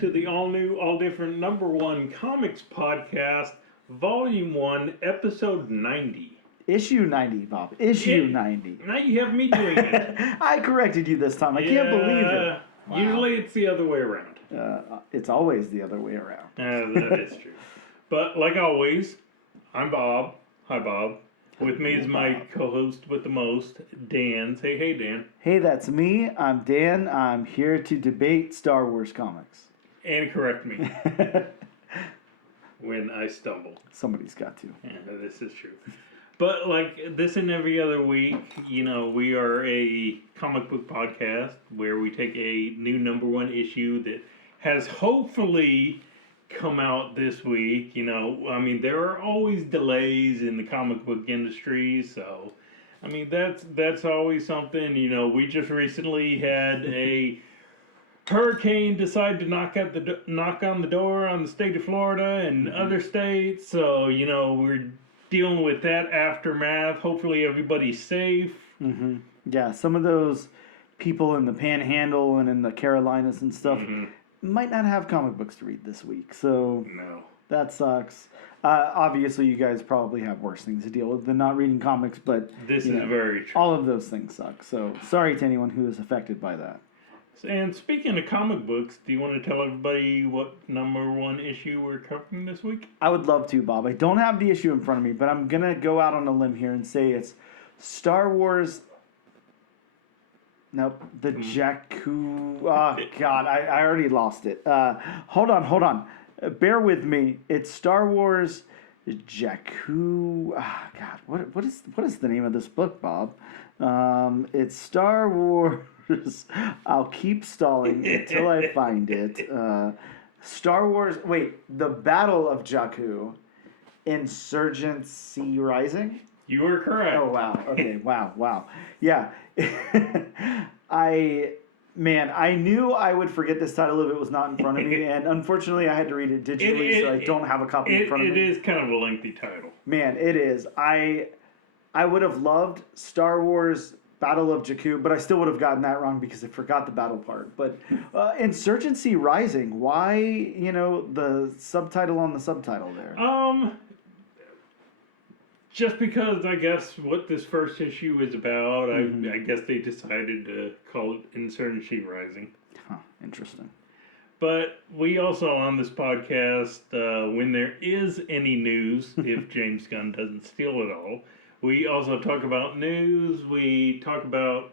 to the all-new, all-different #1 Comics Podcast, Volume 1, Episode 90. Issue 90, Bob. Issue 90. Now you have me doing it. I corrected you this time. I can't believe it. Wow. Usually it's the other way around. It's always the other way around. That is true. But like always, I'm Bob. Hi, Bob. With me is my co-host with the most, Dan. Say hey, Dan. Hey, that's me. I'm Dan. I'm here to debate Star Wars comics. And correct me when I stumble. Somebody's got to. Yeah, this is true. But like this and every other week, you know, we are a comic book podcast where we take a new #1 issue that has hopefully come out this week. You know, I mean, there are always delays in the comic book industry, so I mean that's always something. You know, we just recently had a hurricane decide to knock on the door on the state of Florida and other states, so you know we're dealing with that aftermath. Hopefully everybody's safe. Mm-hmm. Yeah, some of those people in the Panhandle and in the Carolinas and stuff might not have comic books to read this week, so no, that sucks. Obviously, you guys probably have worse things to deal with than not reading comics, but this is very true. All of those things suck, so sorry to anyone who is affected by that. And speaking of comic books, do you want to tell everybody what #1 issue we're covering this week? I would love to, Bob. I don't have the issue in front of me, but I'm going to go out on a limb here and say it's Star Wars... Nope, the Jakku... Oh, God, I already lost it. Hold on. Bear with me. It's Star Wars Jakku... Oh, God, what is the name of this book, Bob? It's Star Wars... I'll keep stalling until I find it. Star Wars... Wait, The Battle of Jakku. Insurgency Rising? You were correct. Oh, wow. Okay, wow. Yeah. I knew I would forget this title if it was not in front of me, and unfortunately I had to read it digitally, so I don't have a copy in front of me. It is kind of a lengthy title. Man, it is. I would have loved Star Wars Battle of Jakku, but I still would have gotten that wrong because I forgot the battle part. But Insurgency Rising, why, the subtitle on the subtitle there? Just because I guess what this first issue is about, I guess they decided to call it Insurgency Rising. Huh, interesting. But we also on this podcast, when there is any news, if James Gunn doesn't steal it all, we also talk about news. We talk about,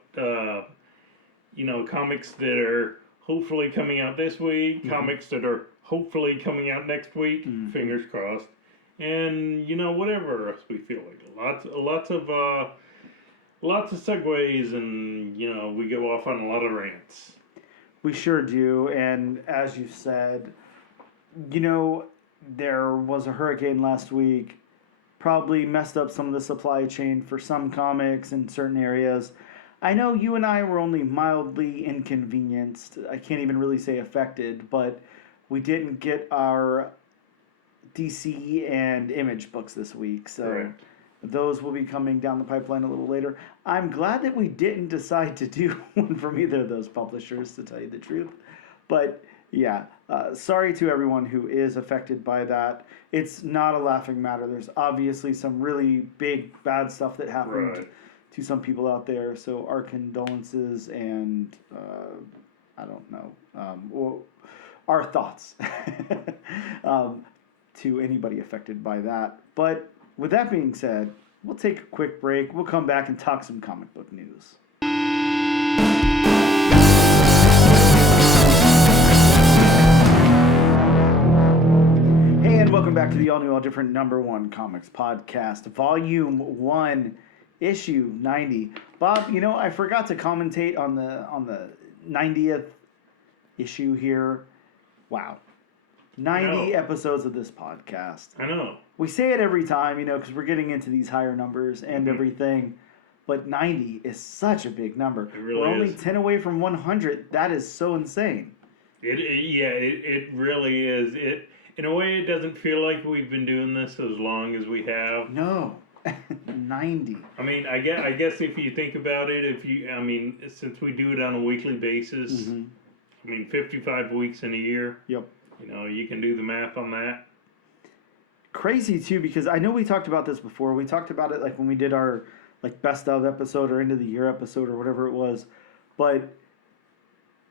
comics that are hopefully coming out this week, comics that are hopefully coming out next week, fingers crossed. And whatever else we feel like, lots of segues, and we go off on a lot of rants. We sure do, and as you said, there was a hurricane last week, probably messed up some of the supply chain for some comics in certain areas. I know you and I were only mildly inconvenienced. I can't even really say affected, but we didn't get our DC and Image books this week, so Correct. Those will be coming down the pipeline a little later. I'm glad that we didn't decide to do one from either of those publishers, to tell you the truth. But yeah, sorry to everyone who is affected by that. It's not a laughing matter. There's obviously some really big bad stuff that happened to some people out there. So our condolences and I don't know, our thoughts. To anybody affected by that. But with that being said, we'll take a quick break. We'll come back and talk some comic book news. Hey, and welcome back to the all-new, all-different #1 Comics Podcast, Volume 1, Issue 90. Bob, I forgot to commentate on the 90th issue here. Wow. 90 episodes of this podcast. I know. We say it every time, because we're getting into these higher numbers and everything. But 90 is such a big number. It really We're only is. 10 away from 100. That is so insane. It really is. In a way, it doesn't feel like we've been doing this as long as we have. No. 90. I mean, I guess if you think about it, since we do it on a weekly basis, I mean, 55 weeks in a year. Yep. You know, you can do the math on that. Crazy too, because I know we talked about this before. We talked about it like when we did our like best of episode or end of the year episode or whatever it was. But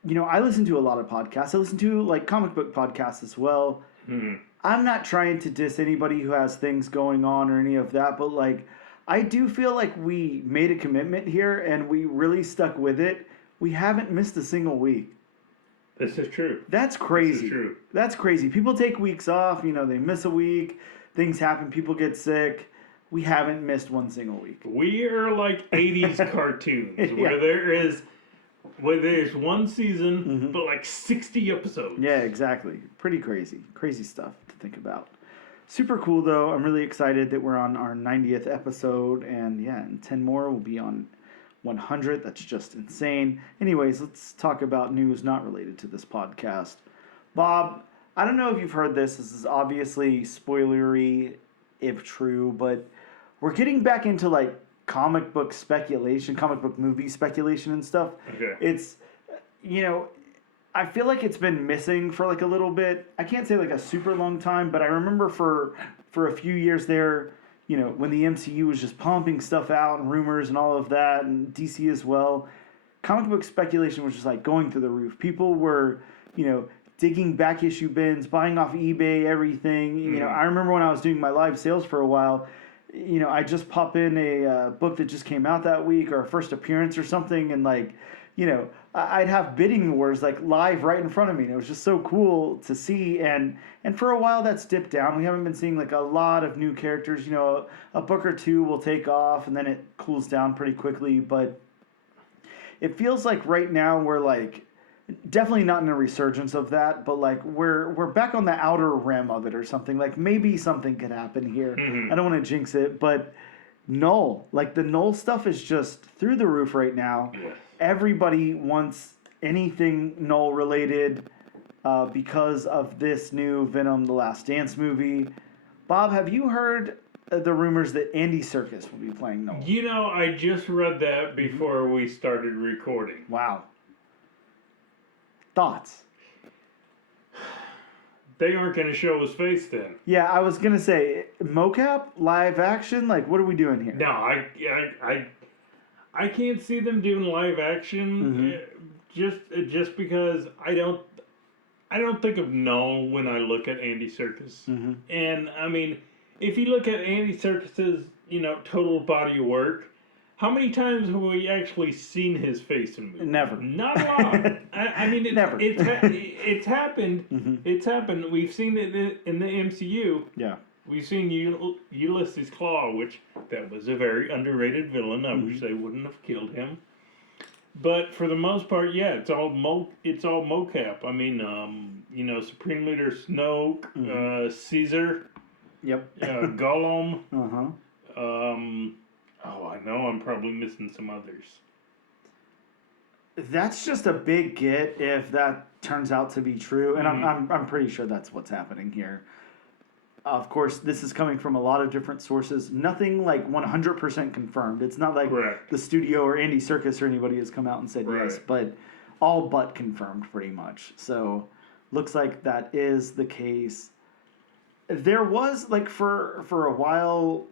you know, I listen to a lot of podcasts. I listen to like comic book podcasts as well. Mm-hmm. I'm not trying to diss anybody who has things going on or any of that, but like I do feel like we made a commitment here and we really stuck with it. We haven't missed a single week. This is true. That's crazy. This is true. That's crazy. People take weeks off, you know, they miss a week, things happen, people get sick. We haven't missed one single week. We are like 80s cartoons Yeah. where there's one season, but like 60 episodes. Yeah, exactly. Pretty crazy. Crazy stuff to think about. Super cool, though. I'm really excited that we're on our 90th episode. And yeah, in 10 more, we'll be on 100. That's just insane. Anyways, let's talk about news not related to this podcast. Bob, I don't know if you've heard this. This is obviously spoilery, if true, but we're getting back into like comic book speculation, comic book movie speculation and stuff. Okay. It's, you know, I feel like it's been missing for like a little bit. I can't say like a super long time, but I remember for a few years there, you know, when the MCU was just pumping stuff out and rumors and all of that, and DC as well, comic book speculation was just like going through the roof. People were, you know, digging back issue bins, buying off eBay, everything. You know, I remember when I was doing my live sales for a while, you know, I just pop in a book that just came out that week or a first appearance or something, and like, you know, I'd have bidding wars like live right in front of me, and it was just so cool to see. And for a while that's dipped down. We haven't been seeing like a lot of new characters. You know, a book or two will take off, and then it cools down pretty quickly. But it feels like right now we're like definitely not in a resurgence of that, but like we're back on the outer rim of it or something. Like maybe something could happen here. I don't want to jinx it, but Null, like the Null stuff is just through the roof right now. Yes. Everybody wants anything Null related because of this new Venom: The Last Dance movie. Bob, have you heard the rumors that Andy Serkis will be playing Null? You know, I just read that before we started recording. Wow. Thoughts? They aren't going to show his face then. Yeah, I was gonna say mocap, live action. Like, what are we doing here? No, I can't see them doing live action. Just because I don't think of Null when I look at Andy Serkis. And I mean, if you look at Andy Serkis's, you know, total body of work, how many times have we actually seen his face in movies? Never. Not a lot. I mean, Never. It's happened. It's happened. We've seen it in the MCU. Yeah. We've seen Ulysses Claw, which that was a very underrated villain. I wish they wouldn't have killed him. But for the most part, yeah, it's all mocap. I mean, you know, Supreme Leader Snoke, Caesar, Yep. Gollum. Oh, I know I'm probably missing some others. that's just a big get if that turns out to be true, and I'm pretty sure that's what's happening here. Of course, this is coming from a lot of different sources. Nothing like 100% confirmed. It's not like Correct. the studio or Andy Serkis or anybody has come out and said yes, Right. but all but confirmed pretty much. So looks like that is the case. There was like for a while,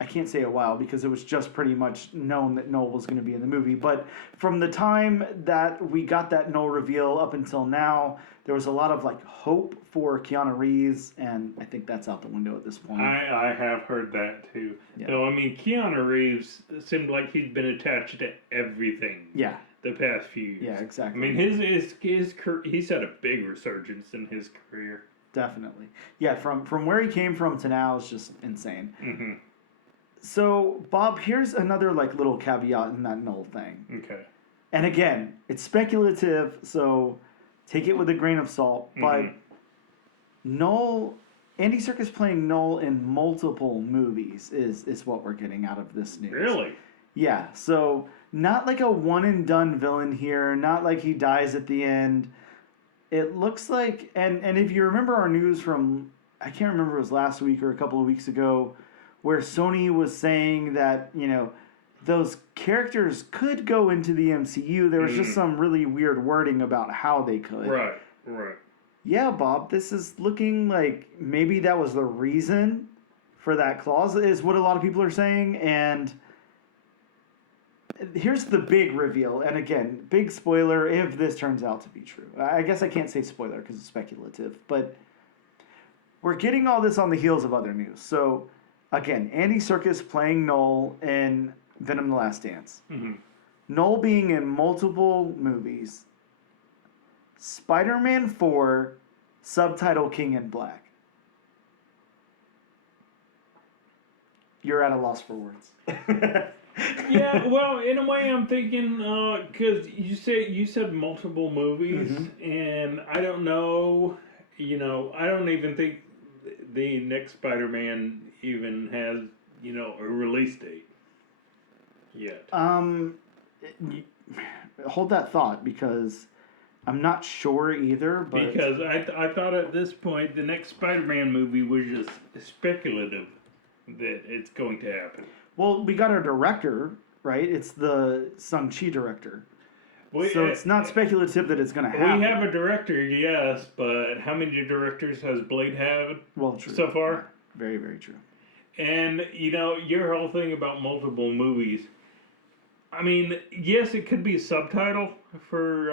I can't say a while because it was just pretty much known that Noel was going to be in the movie. But from the time that we got that Noel reveal up until now, there was a lot of like hope for Keanu Reeves, and I think that's out the window at this point. I have heard that too. Yeah. Though, I mean, Keanu Reeves seemed like he's been attached to everything Yeah, the past few years. yeah, exactly. I mean, his he's had a big resurgence in his career. Definitely. Yeah, from where he came from to now is just insane. Mm-hmm. So, Bob, here's another like little caveat in that Noel thing. Okay. And again, it's speculative, so take it with a grain of salt. But Noel, Andy Serkis playing Noel in multiple movies is what we're getting out of this news. Really? Yeah. So not like a one and done villain here. Not like he dies at the end. It looks like, and if you remember our news from, I can't remember if it was last week or a couple of weeks ago, where Sony was saying that, you know, those characters could go into the MCU. There was just some really weird wording about how they could. Right. Yeah, Bob, this is looking like maybe that was the reason for that clause, is what a lot of people are saying. And here's the big reveal. And again, big spoiler if this turns out to be true. I guess I can't say spoiler because it's speculative. But we're getting all this on the heels of other news. So, again, Andy Serkis playing Noel in Venom: The Last Dance. Mm-hmm. Noel being in multiple movies. Spider-Man 4, subtitle King in Black. You're at a loss for words. Yeah, well, in a way, I'm thinking because you said multiple movies, and I don't know. I don't even think the next Spider-Man even has a release date yet. Hold that thought because I'm not sure either. But because I thought at this point the next Spider-Man movie was just speculative that it's going to happen. Well, we got our director, right? It's the Shang-Chi director. So it's not speculative that it's going to happen. We have a director, yes, but how many directors has Blade had so far? Yeah, very, very true. And, your whole thing about multiple movies, I mean, yes, it could be a subtitle for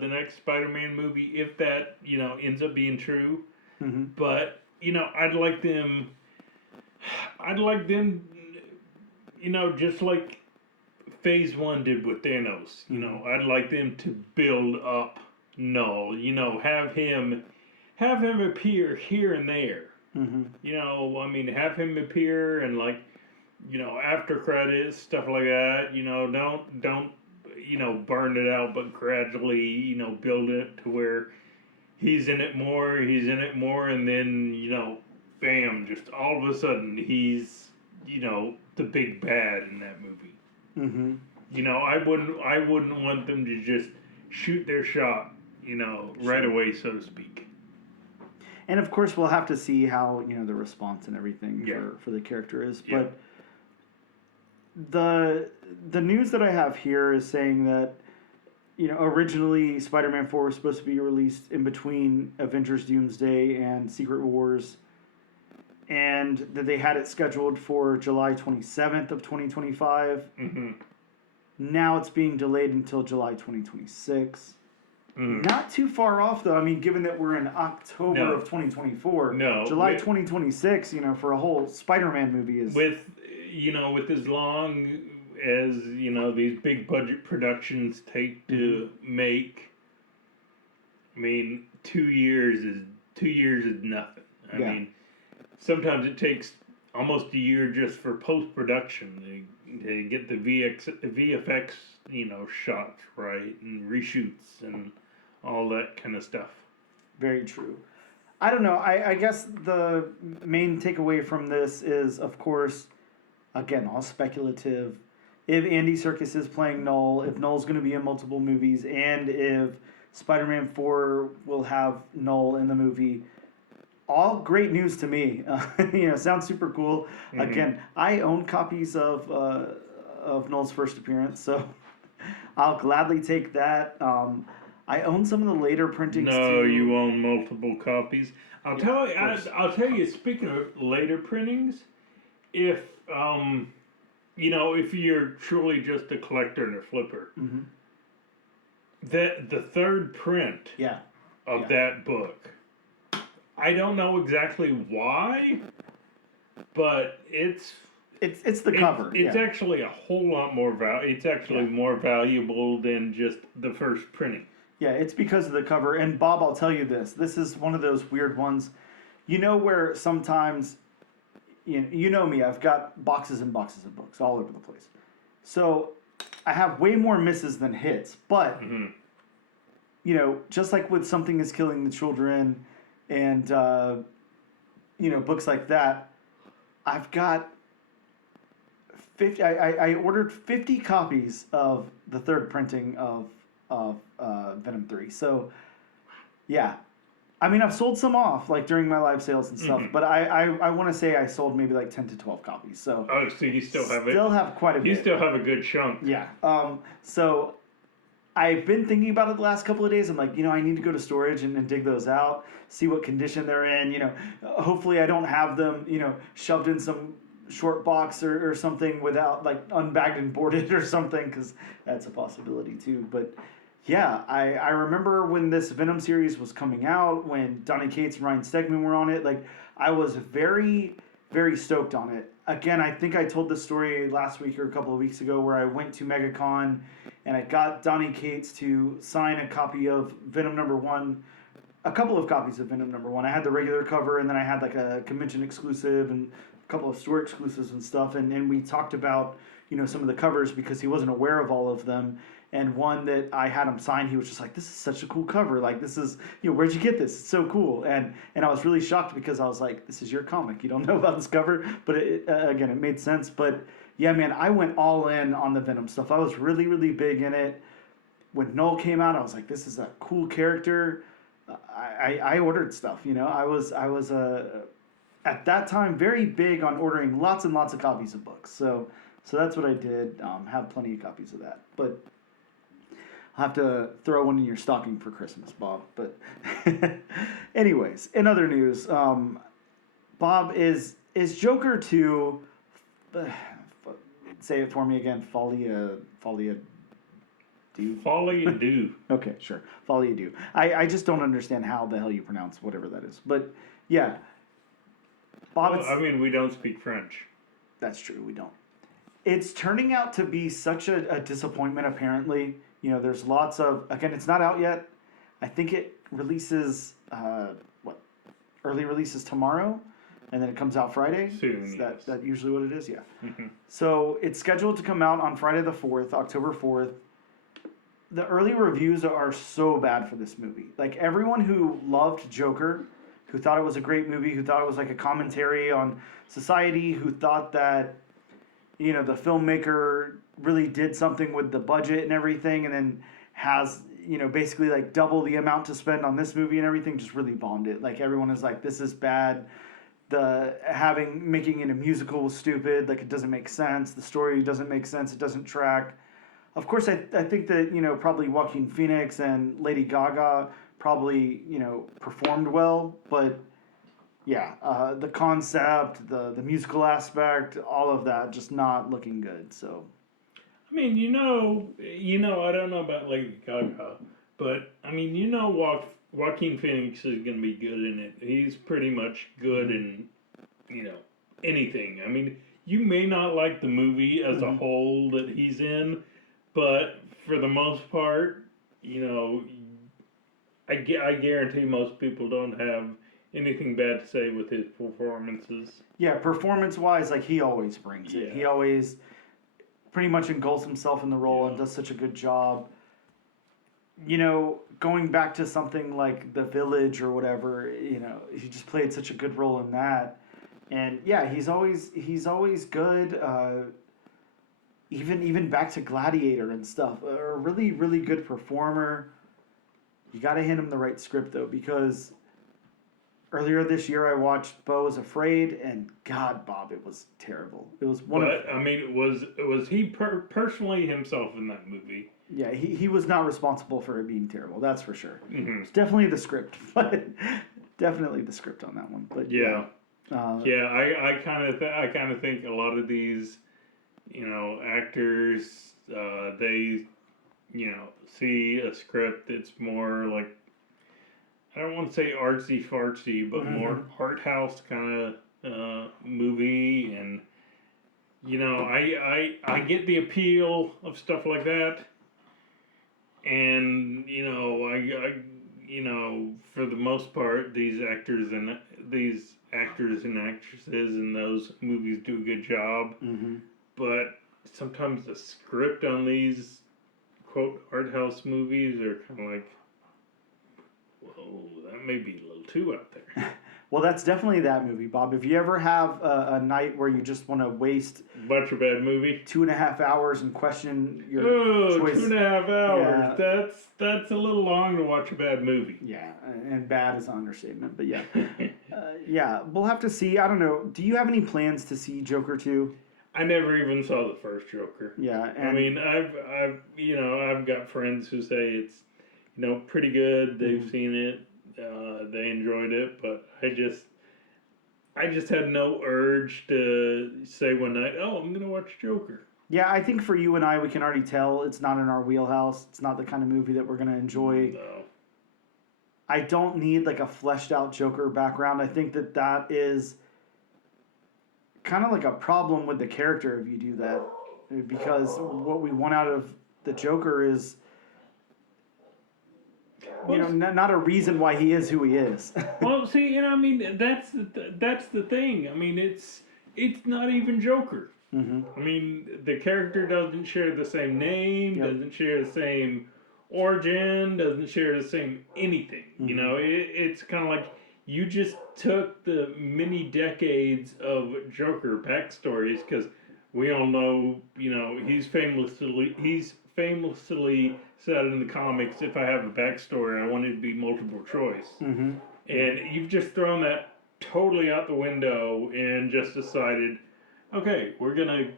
the next Spider-Man movie if that, ends up being true. Mm-hmm. But, I'd like them, just like Phase 1 did with Thanos. I'd like them to build up Null. Have him appear here and there. Mm-hmm. Have him appear and after credits, stuff like that. Don't burn it out, but gradually, build it to where he's in it more, and then bam, just all of a sudden he's the big bad in that movie. Mm-hmm. I wouldn't want them to just shoot their shot, right away, so to speak. And of course, we'll have to see how the response and everything for the character is. Yeah. But the news that I have here is saying that originally Spider-Man 4 was supposed to be released in between Avengers: Doomsday and Secret Wars, and that they had it scheduled for July 27th of 2025. Mm-hmm. Now it's being delayed until July 2026. Mm-hmm. Not too far off, though. I mean, given that we're in October of 2024, July 2026, for a whole Spider-Man movie is... With as long as, these big budget productions take to make, 2 years is nothing. I mean, sometimes it takes almost a year just for post-production to get the VFX, shots right and reshoots and all that kind of stuff. Very true. I don't know. I guess the main takeaway from this is, of course, again, all speculative. If Andy Serkis is playing Null, if Null's going to be in multiple movies, and if Spider-Man 4 will have Null in the movie, all great news to me. Sounds super cool. Mm-hmm. Again, I own copies of Null's first appearance, so I'll gladly take that. I own some of the later printings. No, too. You own multiple copies. I'll tell you. Speaking of later printings, if if you're truly just a collector and a flipper, mm-hmm. the third print of that book, I don't know exactly why, but it's the cover. It's actually a whole lot more It's actually more valuable than just the first printing. Yeah, it's because of the cover. And Bob, I'll tell you this. This is one of those weird ones. Where sometimes, you know me, I've got boxes and boxes of books all over the place. So I have way more misses than hits. But, just like with Something is Killing the Children and, books like that, I've got 50. I ordered 50 copies of the third printing of Venom 3. So, yeah, I mean, I've sold some off, like, during my live sales and stuff, but I want to say I sold maybe, like, 10 to 12 copies, so... Oh, so you still have it? Still have quite a bit. You still have a good chunk. Yeah. So I've been thinking about it the last couple of days. I'm like, I need to go to storage and dig those out, see what condition they're in. Hopefully I don't have them, shoved in some short box or something without, like, unbagged and boarded or something, because that's a possibility too. But yeah, I remember when this Venom series was coming out, when Donny Cates and Ryan Stegman were on it, like, I was very, very stoked on it. Again, I think I told this story last week or a couple of weeks ago where I went to MegaCon and I got Donny Cates to sign a copy of Venom #1, a couple of copies of Venom #1. I had the regular cover and then I had like a convention exclusive and a couple of store exclusives and stuff. And we talked about, some of the covers because he wasn't aware of all of them. And one that I had him sign, he was just like, "This is such a cool cover. Like, this is, where'd you get this? It's so cool." And I was really shocked because I was like, "This is your comic. You don't know about this cover." But again, it made sense. But yeah, man, I went all in on the Venom stuff. I was really, really big in it. When Null came out, I was like, "This is a cool character." I ordered stuff. I was at that time very big on ordering lots and lots of copies of books. So that's what I did. Have plenty of copies of that, but. I'll have to throw one in your stocking for Christmas, Bob. But anyways, in other news, Bob, is Joker 2, say it for me again, Folia do? Folia do. Okay, sure. Folia do. I just don't understand how the hell you pronounce whatever that is. But yeah. Bob, well, we don't speak French. That's true, we don't. It's turning out to be such a disappointment, apparently. There's lots of... Again, it's not out yet. I think it releases... early releases tomorrow, and then it comes out Friday? Soon, Is yes. that usually what it is? Yeah. Mm-hmm. So it's scheduled to come out on Friday the 4th, October 4th. The early reviews are so bad for this movie. Like, everyone who loved Joker, who thought it was a great movie, who thought it was like a commentary on society, who thought that, the filmmaker really did something with the budget and everything, and then has, basically like double the amount to spend on this movie and everything, just really bombed it. Like, everyone is like, this is bad. Making it a musical was stupid. Like, it doesn't make sense. The story doesn't make sense. It doesn't track. Of course, I think that, probably Joaquin Phoenix and Lady Gaga probably, performed well, but yeah, the concept, the musical aspect, all of that, just not looking good. So, I don't know about Lady Gaga, but Joaquin Phoenix is going to be good in it. He's pretty much good in, anything. You may not like the movie as a whole that he's in, but for the most part, I guarantee most people don't have anything bad to say with his performances. Yeah, performance-wise, like, he always brings it. He always pretty much engulfs himself in the role and does such a good job. Going back to something like The Village or whatever, he just played such a good role in that. And yeah, he's always good. Even back to Gladiator and stuff, a really, really good performer. You got to hand him the right script though, because earlier this year I watched Beau is Afraid, and God, Bob, it was terrible. It was was he personally himself in that movie? Yeah, he was not responsible for it being terrible. That's for sure. Mm-hmm. It's definitely the script, but definitely the script on that one. But yeah. I kind of think a lot of these, actors, they, see a script that's more like, I don't want to say artsy fartsy, but more art house kind of movie, and I get the appeal of stuff like that, and I for the most part, these actors and actresses in those movies do a good job. Mm-hmm. But sometimes the script on these quote art house movies are kind of like, whoa, that may be a little too out there. Well, that's definitely that movie, Bob. If you ever have a night where you just want to waste Watch a bad movie. 2.5 hours and question your Oh, choice. 2.5 hours. Yeah. That's a little long to watch a bad movie. Yeah, and bad is an understatement, but yeah. Yeah, we'll have to see. I don't know. Do you have any plans to see Joker 2? I never even saw the first Joker. Yeah, and I mean, I've got friends who say it's, pretty good. They've seen it. They enjoyed it, but I just had no urge to say one night, "Oh, I'm gonna watch Joker." yeah, I think for you and I, we can already tell it's not in our wheelhouse. It's not the kind of movie that we're gonna enjoy. No. I don't need like a fleshed out Joker background. I think that is kind of like a problem with the character if you do that, because what we want out of the Joker is, not a reason why he is who he is. Well, see, I mean, that's the thing. I mean, it's not even Joker. Mm-hmm. I mean, the character doesn't share the same name, Yep. doesn't share the same origin, doesn't share the same anything. Mm-hmm. It's kind of like you just took the many decades of Joker backstories, because we all know, he's famously said in the comics, if I have a backstory, I want it to be multiple choice. Mm-hmm. And you've just thrown that totally out the window and just decided, okay, we're gonna,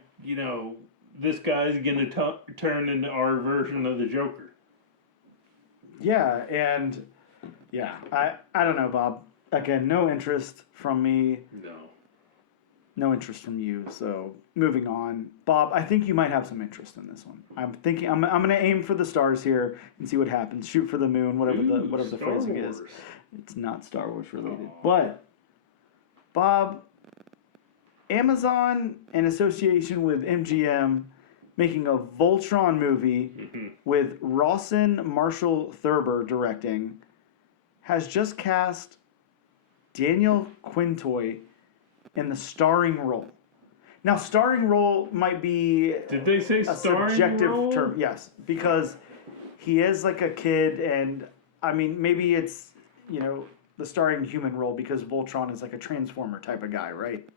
this guy's gonna turn into our version of the Joker. Yeah, and yeah, I don't know, Bob. Again, no interest from me. No interest from you. So moving on, Bob. I think you might have some interest in this one. I'm thinking I'm going to aim for the stars here and see what happens. Shoot for the moon, whatever the phrasing is. It's not Star Wars related, but Bob, Amazon in association with MGM making a Voltron movie with Rawson Marshall Thurber directing has just cast Daniel Quintoy in the starring role. Now, starring role might be Did they say a starring subjective role? term. Yes, because he is like a kid, and I mean, maybe it's, the starring human role because Voltron is like a Transformer type of guy, right?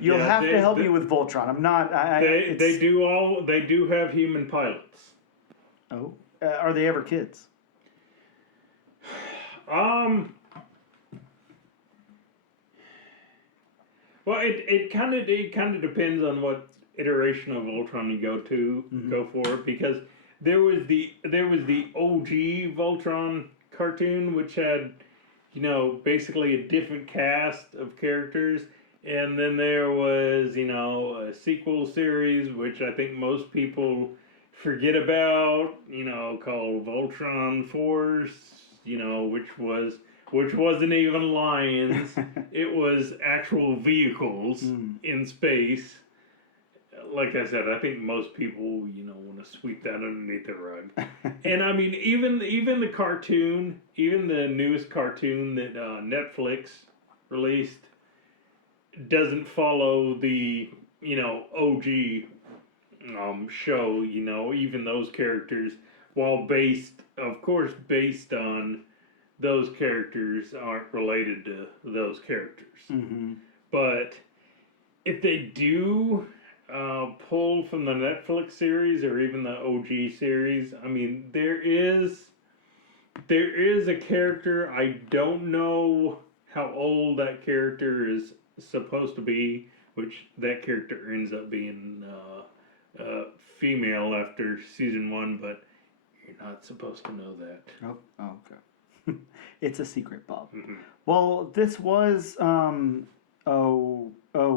You'll have to help me with Voltron. I'm not. They do have human pilots. Oh, are they ever kids? Well, it kind of depends on what iteration of Voltron you go for, because there was the OG Voltron cartoon, which had basically a different cast of characters, and then there was a sequel series which I think most people forget about, called Voltron Force, which wasn't even lions. It was actual vehicles in space. Like I said, I think most people, want to sweep that underneath the rug. And I mean, even the cartoon, even the newest cartoon that Netflix released, doesn't follow the, OG show. Even those characters, while based on those characters, aren't related to those characters. Mm-hmm. But if they do pull from the Netflix series or even the OG series, I mean, there is a character. I don't know how old that character is supposed to be, which that character ends up being female after season 1, but you're not supposed to know that. Oh, okay. It's a secret, Bob. Mm-hmm. Well, this was oh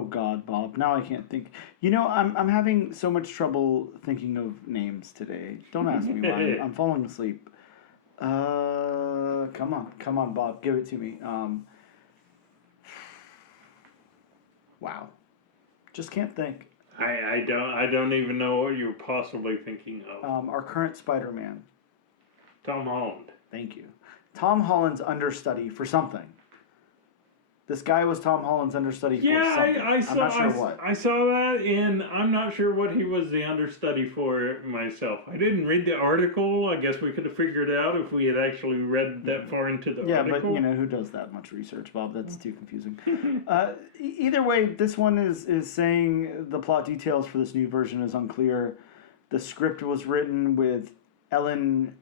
God, Bob. Now I can't think. I'm having so much trouble thinking of names today. Don't ask me why. I'm falling asleep. Come on, Bob. Give it to me. Wow. Just can't think. I don't even know what you're possibly thinking of. Our current Spider-Man. Tom Holland. Thank you. Tom Holland's understudy for something. This guy was Tom Holland's understudy for something. I'm not sure what. I saw that, and I'm not sure what he was the understudy for myself. I didn't read the article. I guess we could have figured out if we had actually read that far into the article. Yeah, but who does that much research, Bob? That's too confusing. Either way, this one is saying the plot details for this new version is unclear. The script was written with Ellen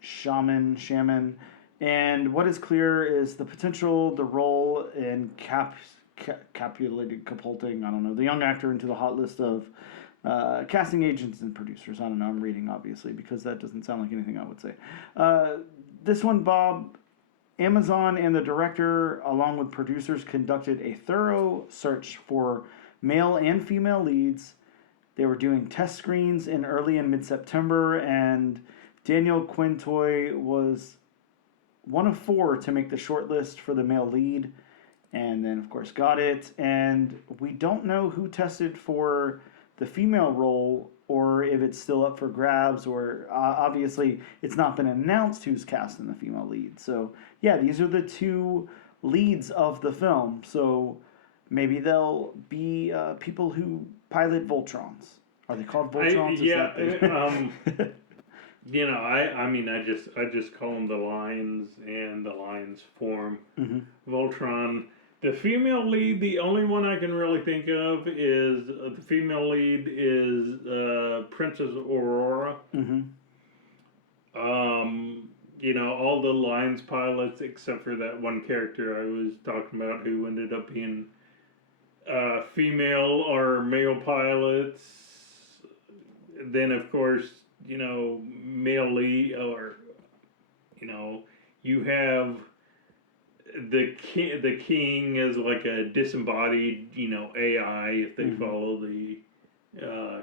Shaman, and what is clear is the potential, the role, and Capulated Capulting, I don't know, the young actor into the hot list of casting agents and producers. I don't know, I'm reading, obviously, because that doesn't sound like anything I would say. This one, Bob, Amazon and the director, along with producers, conducted a thorough search for male and female leads. They were doing test screens in early and mid-September, and Daniel Quintoy was one of 4 to make the short list for the male lead, and then, of course, got it. And we don't know who tested for the female role, or if it's still up for grabs, or obviously it's not been announced who's cast in the female lead. So, yeah, these are the 2 leads of the film. So maybe they'll be people who pilot Voltrons. Are they called Voltrons? I just call them the Lions, and the Lions form Voltron. The female lead, the only one I can really think of is the female lead is Princess Aurora. All the Lions pilots except for that one character I was talking about who ended up being female or male pilots. Then, of course, male lead, or, you have the king is like a disembodied, AI, if they follow the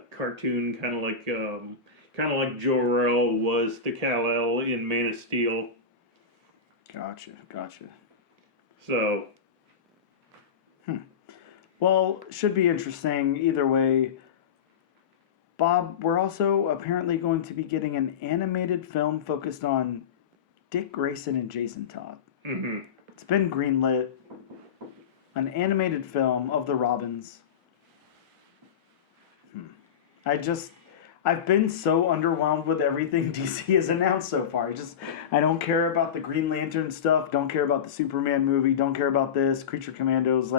cartoon, kind of like Jor-El was to Kal-El in Man of Steel. Gotcha. So. Well, should be interesting either way. Bob, we're also apparently going to be getting an animated film focused on Dick Grayson and Jason Todd. It's been greenlit. An animated film of the Robins. I've been so underwhelmed with everything DC has announced so far. I don't care about the Green Lantern stuff. Don't care about the Superman movie. Don't care about this. Creature Commandos.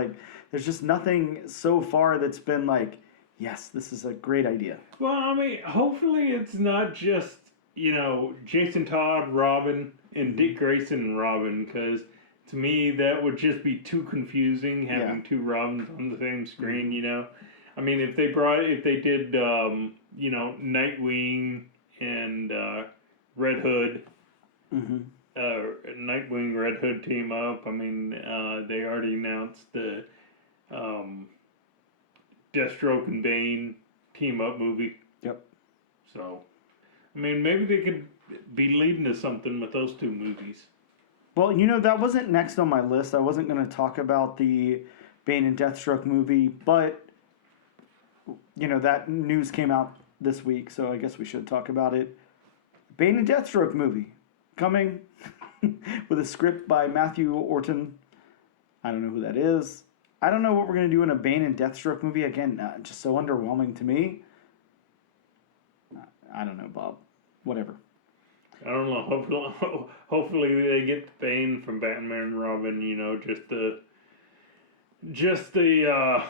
There's just nothing so far that's been like, yes, this is a great idea. Well, I mean, hopefully it's not just, Jason Todd, Robin, and Dick Grayson, Robin, because to me that would just be too confusing having 2 Robins on the same screen, I mean, if they did, Nightwing and Red Hood, Nightwing, Red Hood team up, I mean, they already announced the Deathstroke and Bane team up movie. Yep. So, I mean, maybe they could be leading to something with those 2 movies. Well, that wasn't next on my list. I wasn't going to talk about the Bane and Deathstroke movie, but, that news came out this week, so I guess we should talk about it. Bane and Deathstroke movie coming with a script by Matthew Orton. I don't know who that is. I don't know what we're going to do in a Bane and Deathstroke movie. Again, just so underwhelming to me. I don't know, Bob. Whatever. I don't know. Hopefully they get Bane from Batman and Robin, just the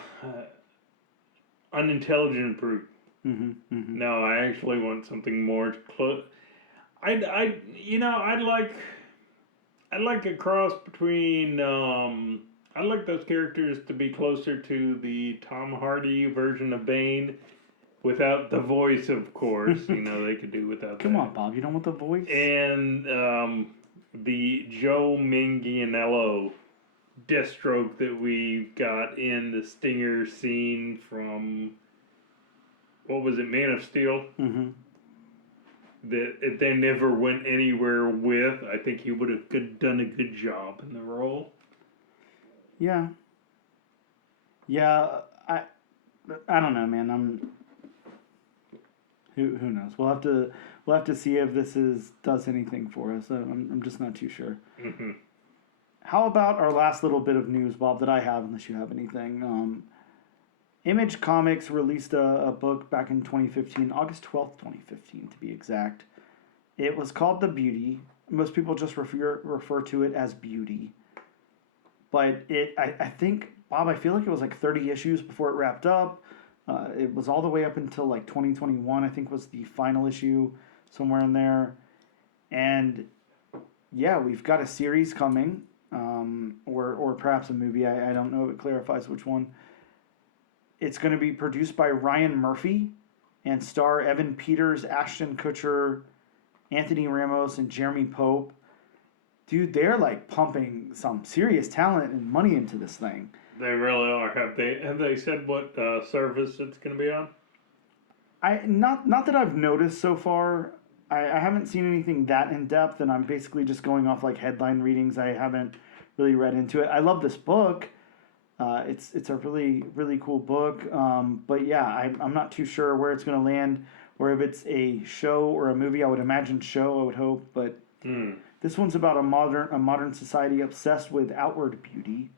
unintelligent brute. No, I actually want something more close. I'd like a cross between, I'd like those characters to be closer to the Tom Hardy version of Bane, without the voice, of course. They could do without Come on, Bob, you don't want the voice? And the Joe Manganiello Deathstroke that we got in the Stinger scene from, what was it, Man of Steel? That they never went anywhere with. I think he would have done a good job in the role. Yeah. I don't know, man. Who knows? We'll have to see if this does anything for us. I'm just not too sure. how about our last little bit of news, Bob, that I have, unless you have anything? Image Comics released a book back in 2015, August 12th, 2015 to be exact. It was called The Beauty. Most people just refer to it as Beauty. But I think, Bob, I feel like it was like 30 issues before it wrapped up. It was all the way up until like 2021, I think was the final issue, somewhere in there. And yeah, we've got a series coming, or perhaps a movie. I don't know if it clarifies which one. It's going to be produced by Ryan Murphy and star Evan Peters, Ashton Kutcher, Anthony Ramos, and Jeremy Pope. Dude, they're like pumping some serious talent and money into this thing. They really are. Have they said what service it's going to be on? Not that I've noticed so far. I haven't seen anything that in depth, and I'm basically just going off like headline readings. I haven't really read into it. I love this book. It's a really, really cool book. But yeah, I'm not too sure where it's going to land, or if it's a show or a movie. I would imagine show, I would hope. But this one's about a modern society obsessed with outward beauty.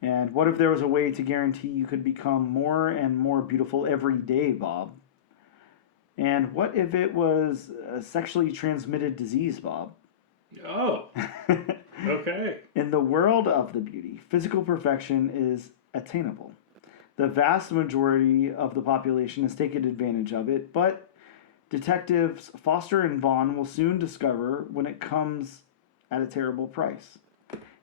And what if there was a way to guarantee you could become more and more beautiful every day, Bob? And what if it was a sexually transmitted disease, Bob? Oh, okay. In the world of the beauty, physical perfection is attainable. The vast majority of the population has taken advantage of it, but detectives Foster and Vaughn will soon discover when it comes at a terrible price.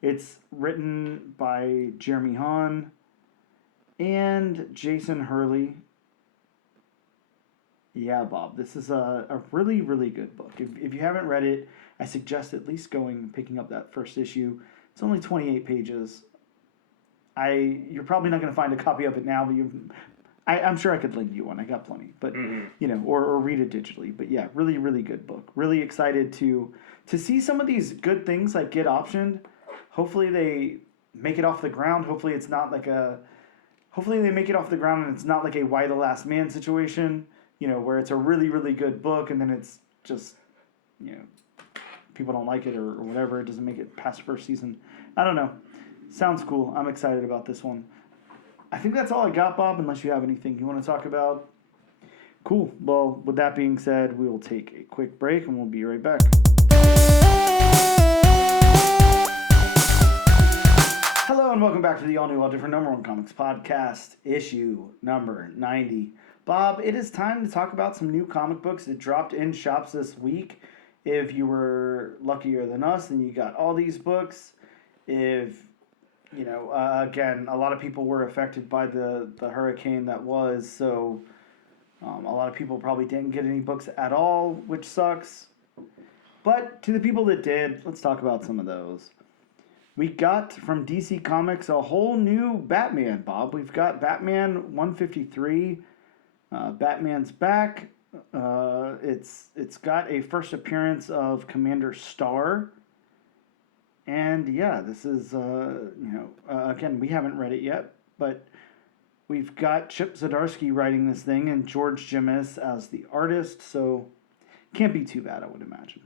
It's written by Jeremy Hahn and Jason Hurley. Yeah, Bob, this is a really, really good book. If you haven't read it, I suggest at least going and picking up that first issue. It's only 28 pages. You're probably not going to find a copy of it now, but I'm sure I could lend you one. I got plenty, but or read it digitally. But yeah, really, really good book. Really excited to see some of these good things like get optioned. Hopefully they make it off the ground. Hopefully it's not like hopefully they make it off the ground and it's not like a Why the Last Man situation, where it's a really, really good book and then it's just, people don't like it or whatever. It doesn't make it past first season. I don't know. Sounds cool. I'm excited about this one. I think that's all I got, Bob, unless you have anything you want to talk about. Cool. Well, with that being said, we will take a quick break and we'll be right back. Hello and welcome back to the all-new, all-different number one comics podcast, issue number 90. Bob, it is time to talk about some new comic books that dropped in shops this week. If you were luckier than us and you got all these books, if, again, a lot of people were affected by the hurricane that was, so a lot of people probably didn't get any books at all, which sucks. But to the people that did, let's talk about some of those. We got from DC Comics a whole new Batman, Bob. We've got Batman 153. Batman's back. It's got a first appearance of Commander Starr. And yeah, this is, again, we haven't read it yet, but we've got Chip Zdarsky writing this thing and George Jimenez as the artist, so can't be too bad, I would imagine.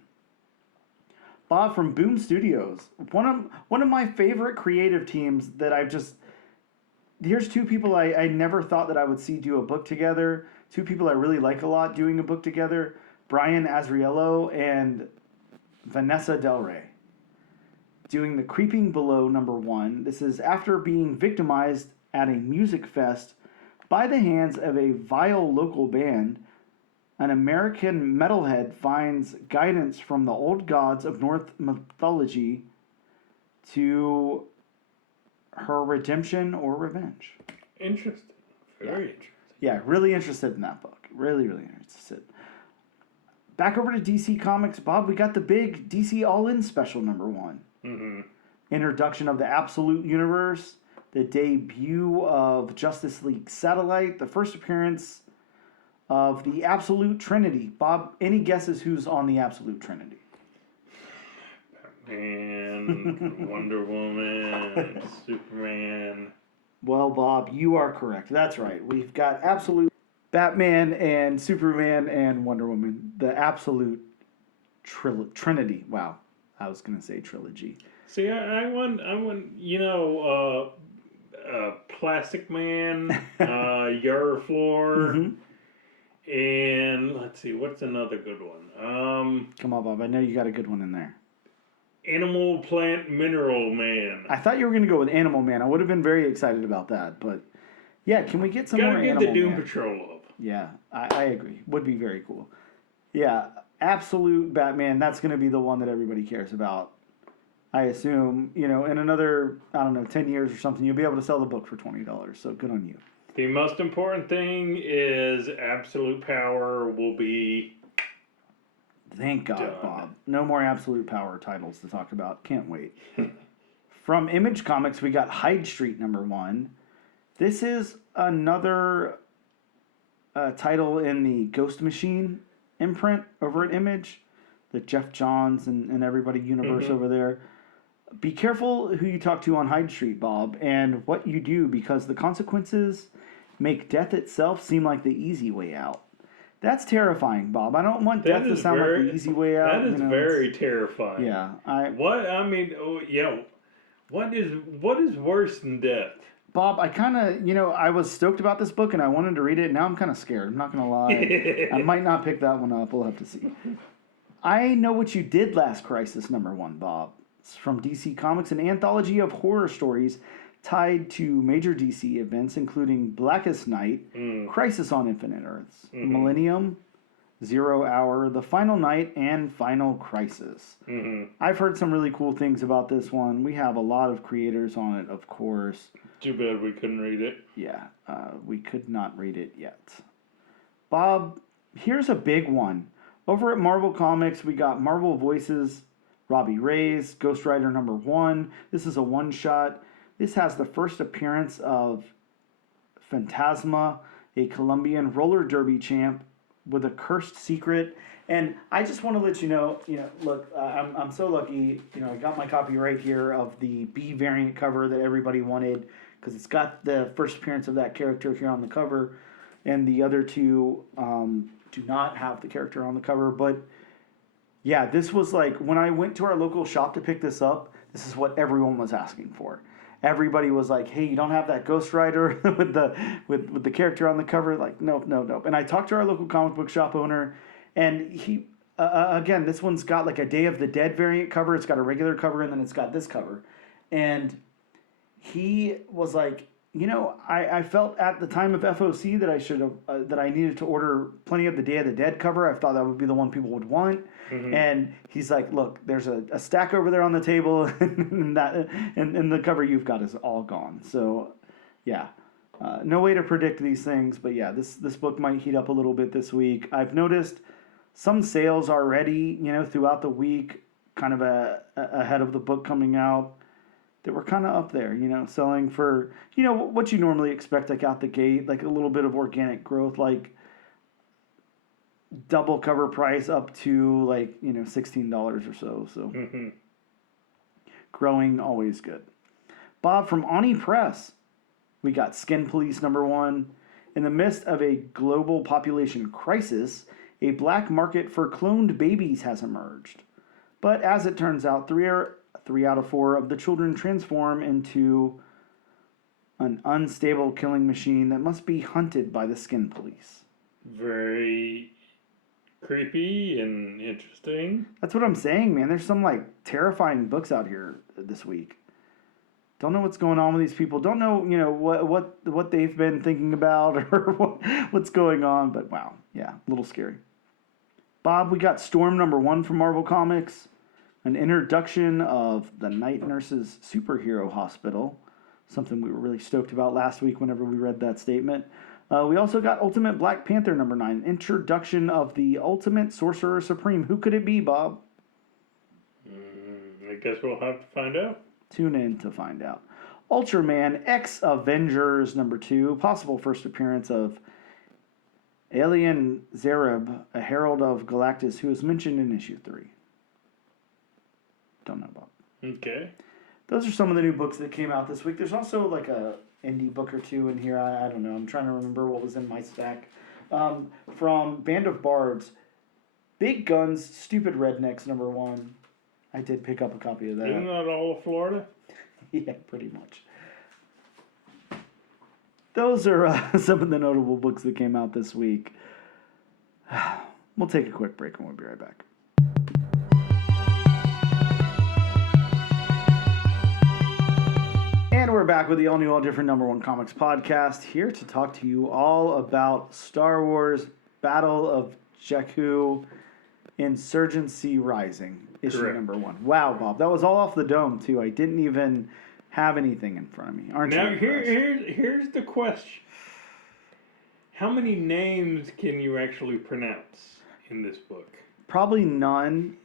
Bob from Boom Studios, one of my favorite creative teams that here's two people I never thought that I would see do a book together. Two people I really like a lot doing a book together. Brian Azzarello and Vanessa Del Rey. Doing The Creeping Below #1. This is after being victimized at a music fest by the hands of a vile local band. An American metalhead finds guidance from the old gods of Norse mythology to her redemption or revenge. Interesting. Very interesting. Yeah, really interested in that book. Really, really interested. Back over to DC Comics, Bob, we got the big DC All-In special #1. Mm-hmm. Introduction of the Absolute Universe, the debut of Justice League Satellite, the first appearance of the Absolute Trinity. Bob, any guesses who's on the Absolute Trinity? Batman, Wonder Woman, Superman. Well, Bob, you are correct. That's right. We've got Absolute Batman and Superman and Wonder Woman. The Absolute Trinity. Wow. I was going to say trilogy. See, I want, Plastic Man, Eurofloor, Mm-hmm. and let's see, what's another good one? Come on, Bob. I know you got a good one in there. Animal Plant Mineral Man. I thought you were going to go with Animal Man. I would have been very excited about that, but yeah, can we get some more Gotta give Animal the Doom Man? Patrol up. Yeah, I agree. Would be very cool. Yeah, absolute Batman. That's going to be the one that everybody cares about. I assume, in another, I don't know, 10 years or something, you'll be able to sell the book for $20. So good on you. The most important thing is absolute power will be Thank God, done. Bob. No more absolute power titles to talk about. Can't wait. From Image Comics, we got Hyde Street #1. This is another title in the Ghost Machine imprint over at Image, the Jeff Johns and everybody universe over there. Be careful who you talk to on Hyde Street, Bob, and what you do, because the consequences make death itself seem like the easy way out. That's terrifying, Bob. I don't want death to sound like the easy way out. That is very terrifying. Yeah, what is worse than death? Bob, I kind of, I was stoked about this book and I wanted to read it. Now I'm kind of scared. I'm not going to lie. I might not pick that one up. We'll have to see. I Know What You Did Last Crisis #1, Bob. It's from DC Comics, an anthology of horror stories tied to major DC events, including Blackest Night, Crisis on Infinite Earths, Millennium, 0 Hour, The Final Night, and Final Crisis. I've heard some really cool things about this one. We have a lot of creators on it, of course. Too bad we couldn't read it. Yeah, we could not read it yet. Bob, here's a big one. Over at Marvel Comics, we got Marvel Voices, Robbie Reyes, Ghost Rider #1. This is a one-shot. This has the first appearance of Phantasma, a Colombian roller derby champ with a cursed secret. And I just want to let you know, look, I'm so lucky, I got my copy right here of the B variant cover that everybody wanted, because it's got the first appearance of that character here on the cover, and the other two do not have the character on the cover. But yeah, this was like, when I went to our local shop to pick this up, this is what everyone was asking for. Everybody was like, "Hey, you don't have that Ghost Rider with the character on the cover?" Like, nope. And I talked to our local comic book shop owner, and he, again, this one's got like a Day of the Dead variant cover. It's got a regular cover, and then it's got this cover. And he was like, I felt at the time of FOC that I should have, that I needed to order plenty of the Day of the Dead cover. I thought that would be the one people would want. And he's like, "Look, there's a stack over there on the table, and the cover you've got is all gone." So, yeah, no way to predict these things, but yeah, this book might heat up a little bit this week. I've noticed some sales already, throughout the week, kind of ahead of the book coming out, that were kind of up there, selling for, what you normally expect, like out the gate, like a little bit of organic growth, like double cover price up to like, $16 or so. So growing, always good. Bob, from Ani Press, we got Skin Police #1. In the midst of a global population crisis, a black market for cloned babies has emerged. But as it turns out, 3 out of 4 of the children transform into an unstable killing machine that must be hunted by the Skin Police. Very creepy and interesting. That's what I'm saying, man. There's some like terrifying books out here this week. Don't know what's going on with these people. Don't know, what they've been thinking about or what's going on. But wow, yeah, a little scary. Bob, we got Storm #1 from Marvel Comics. An introduction of the Night Nurses Superhero Hospital. Something we were really stoked about last week whenever we read that statement. We also got Ultimate Black Panther #9. Introduction of the Ultimate Sorcerer Supreme. Who could it be, Bob? I guess we'll have to find out. Tune in to find out. Ultraman X Avengers #2. Possible first appearance of Alien Zereb, a herald of Galactus, who is mentioned in issue 3. Don't know, Bob. Okay. Those are some of the new books that came out this week. There's also like a indie book or two in here. I don't know. I'm trying to remember what was in my stack. From Band of Bards, Big Guns, Stupid Rednecks #1. I did pick up a copy of that. Isn't that all of Florida? Yeah, pretty much. Those are some of the notable books that came out this week. We'll take a quick break and we'll be right back. And we're back with the all new, all different #1 comics podcast, here to talk to you all about Star Wars Battle of Jakku, Insurgency Rising, issue Correct. #1. Wow, Bob, that was all off the dome too. I didn't even have anything in front of me. Aren't Now you? here's the question: how many names can you actually pronounce in this book? Probably none.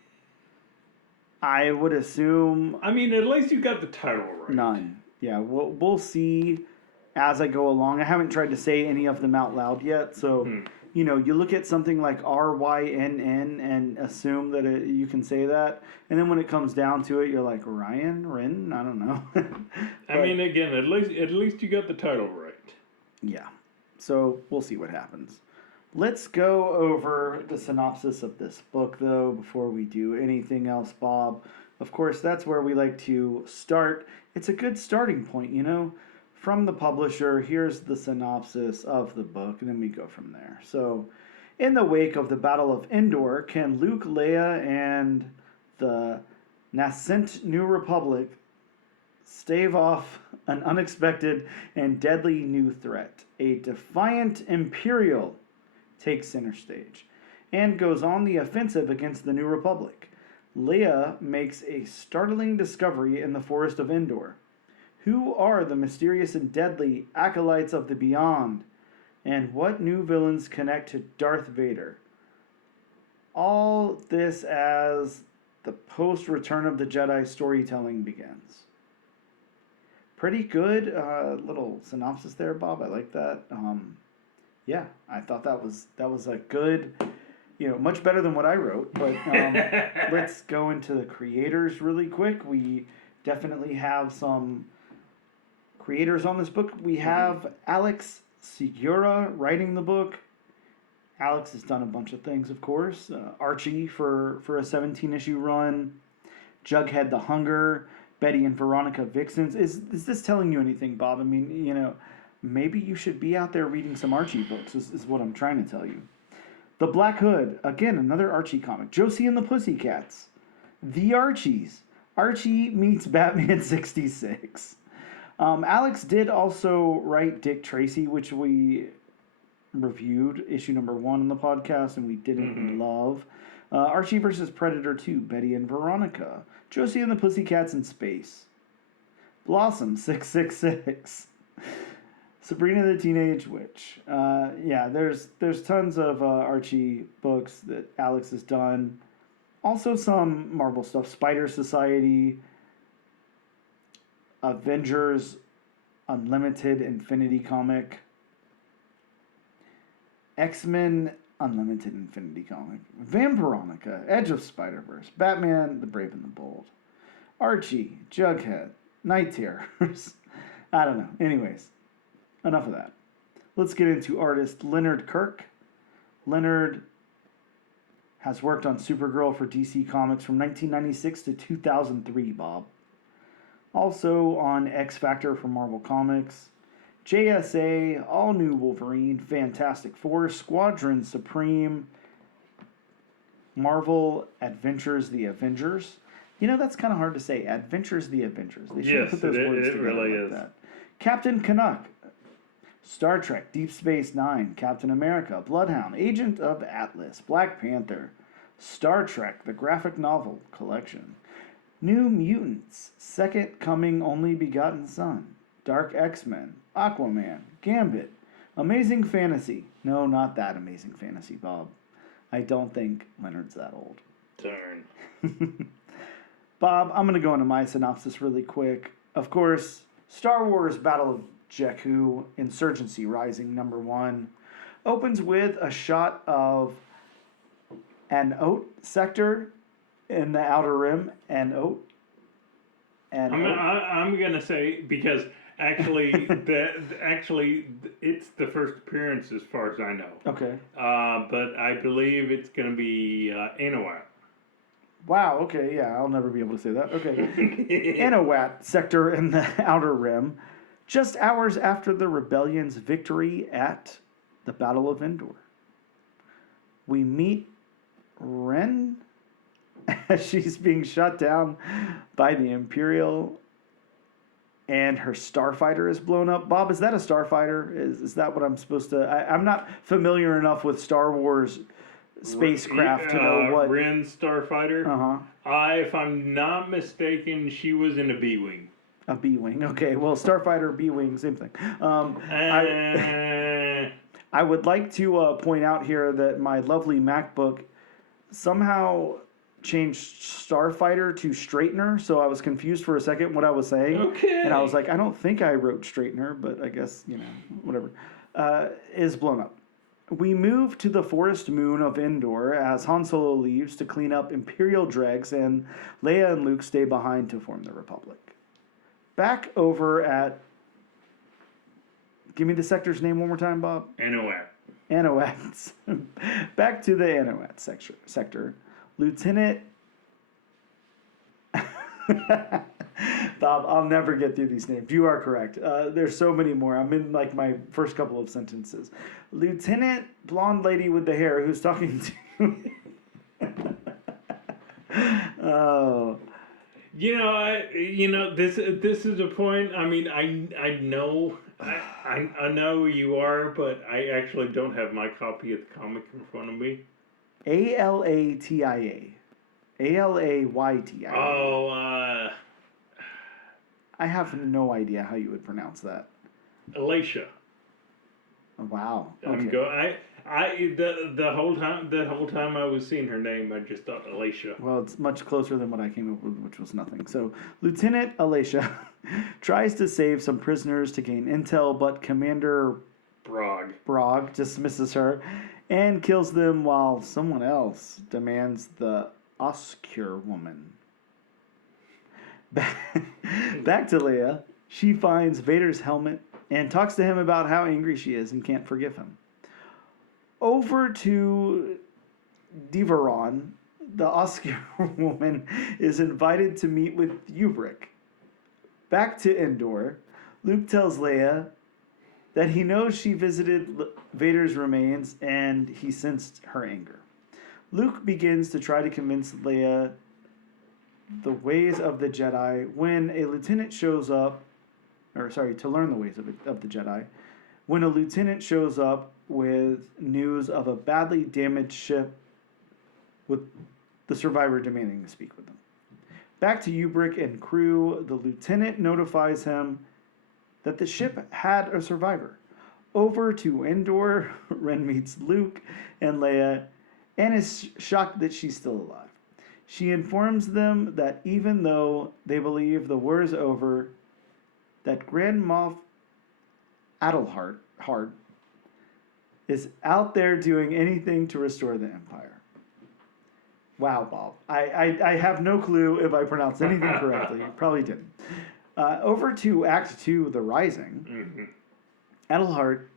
I would assume I mean, at least you got the title right. none. Yeah, we'll see as I go along. I haven't tried to say any of them out loud yet, so you know, you look at something like RYNN and assume that you can say that, and then when it comes down to it, you're like Ryan, Rin, I don't know. I mean, again, at least you got the title right. Yeah, so we'll see what happens. Let's go over the synopsis of this book, though, before we do anything else, Bob. Of course, that's where we like to start. It's a good starting point, you know. From the publisher, here's the synopsis of the book, and then we go from there. So, in the wake of the Battle of Endor, can Luke, Leia, and the nascent New Republic stave off an unexpected and deadly new threat? A defiant Imperial takes center stage and goes on the offensive against the New Republic. Leia makes a startling discovery in the forest of Endor. Who are the mysterious and deadly acolytes of the beyond? And what new villains connect to Darth Vader? All this as the post-Return of the Jedi storytelling begins. Pretty good little synopsis there, Bob. I like that. Yeah, I thought that was a good, you know, much better than what I wrote. But let's go into the creators really quick. We definitely have some creators on this book. We have Alex Segura writing the book. Alex has done a bunch of things, of course. Archie for a 17-issue run. Jughead the Hunger. Betty and Veronica Vixens. Is this telling you anything, Bob? I mean, you know, maybe you should be out there reading some Archie books, is what I'm trying to tell you. The Black Hood. Again, another Archie comic. Josie and the Pussycats. The Archies. Archie meets Batman 66. Alex did also write Dick Tracy, which we reviewed, issue #1 on the podcast, and we didn't love. Archie versus Predator 2, Betty and Veronica. Josie and the Pussycats in Space. Blossom 666. Sabrina the Teenage Witch. Yeah, there's tons of Archie books that Alex has done. Also some Marvel stuff. Spider Society. Avengers Unlimited Infinity Comic. X-Men Unlimited Infinity Comic. Vampironica, Edge of Spider-Verse. Batman, The Brave and the Bold. Archie, Jughead, Night Terrors. I don't know. Anyways, enough of that. Let's get into artist Leonard Kirk. Leonard has worked on Supergirl for DC Comics from 1996 to 2003, Bob. Also on X Factor for Marvel Comics. JSA, All New Wolverine, Fantastic Four, Squadron Supreme, Marvel Adventures The Avengers. You know, that's kind of hard to say. Adventures The Avengers. They should put those words together really like is. that. Captain Canuck, Star Trek, Deep Space Nine, Captain America, Bloodhound, Agent of Atlas, Black Panther, Star Trek, the graphic novel collection, New Mutants, Second Coming Only Begotten Son, Dark X-Men, Aquaman, Gambit, Amazing Fantasy. No, not that Amazing Fantasy, Bob. I don't think Leonard's that old. Darn. Bob, I'm going to go into my synopsis really quick. Of course, Star Wars Battle of Jakku, Insurgency Rising #1 opens with a shot of an oat sector in the Outer Rim. An oat. I'm gonna say, because actually it's the first appearance as far as I know. Okay. But I believe it's gonna be Anowak. Wow, okay, yeah, I'll never be able to say that. Okay. Anawat sector in the Outer Rim, just hours after the rebellion's victory at the Battle of Endor. We meet Ren as she's being shot down by the Imperial and her starfighter is blown up. Bob, is that a starfighter? Is that what I'm supposed to... I'm not familiar enough with Star Wars spacecraft to know what... Ren Starfighter? Uh-huh. If I'm not mistaken, she was in a B-Wing. A B-Wing. Okay, well, starfighter, B-Wing, same thing. I would like to point out here that my lovely MacBook somehow changed Starfighter to Straightener, so I was confused for a second what I was saying. Okay. And I was like, I don't think I wrote Straightener, but I guess, whatever. Is blown up. We move to the forest moon of Endor as Han Solo leaves to clean up Imperial dregs, and Leia and Luke stay behind to form the Republic. Back over at... Give me the sector's name one more time, Bob. Anawat. Back to the Anawat sector. Lieutenant... Bob, I'll never get through these names. You are correct. There's so many more. I'm in like my first couple of sentences. Lieutenant blonde lady with the hair who's talking to... Oh... This is a point. I mean, I know you are, but I actually don't have my copy of the comic in front of me. Alatia. Alaytia. Oh, I have no idea how you would pronounce that. Alicia. Wow. Okay. The whole time I was seeing her name, I just thought Alicia. Well, it's much closer than what I came up with, which was nothing. So, Lieutenant Alicia tries to save some prisoners to gain intel, but Commander Brog dismisses her and kills them while someone else demands the Oscure woman. Back to Leia. She finds Vader's helmet and talks to him about how angry she is and can't forgive him. Over to Deveron, the Oscar woman is invited to meet with Ubrick. Back to Endor, Luke tells Leia that he knows she visited Vader's remains and he sensed her anger. Luke begins to try to convince Leia the ways of the Jedi when a lieutenant shows up, to learn the ways of the Jedi, when a lieutenant shows up with news of a badly damaged ship with the survivor demanding to speak with them. Back to Ubrick and crew, the lieutenant notifies him that the ship had a survivor. Over to Endor, Ren meets Luke and Leia and is shocked that she's still alive. She informs them that even though they believe the war is over, that Grand Moff Adelhard is out there doing anything to restore the Empire. Wow, Bob. I have no clue if I pronounced anything correctly. Probably didn't. Over to Act 2, The Rising. Adelhard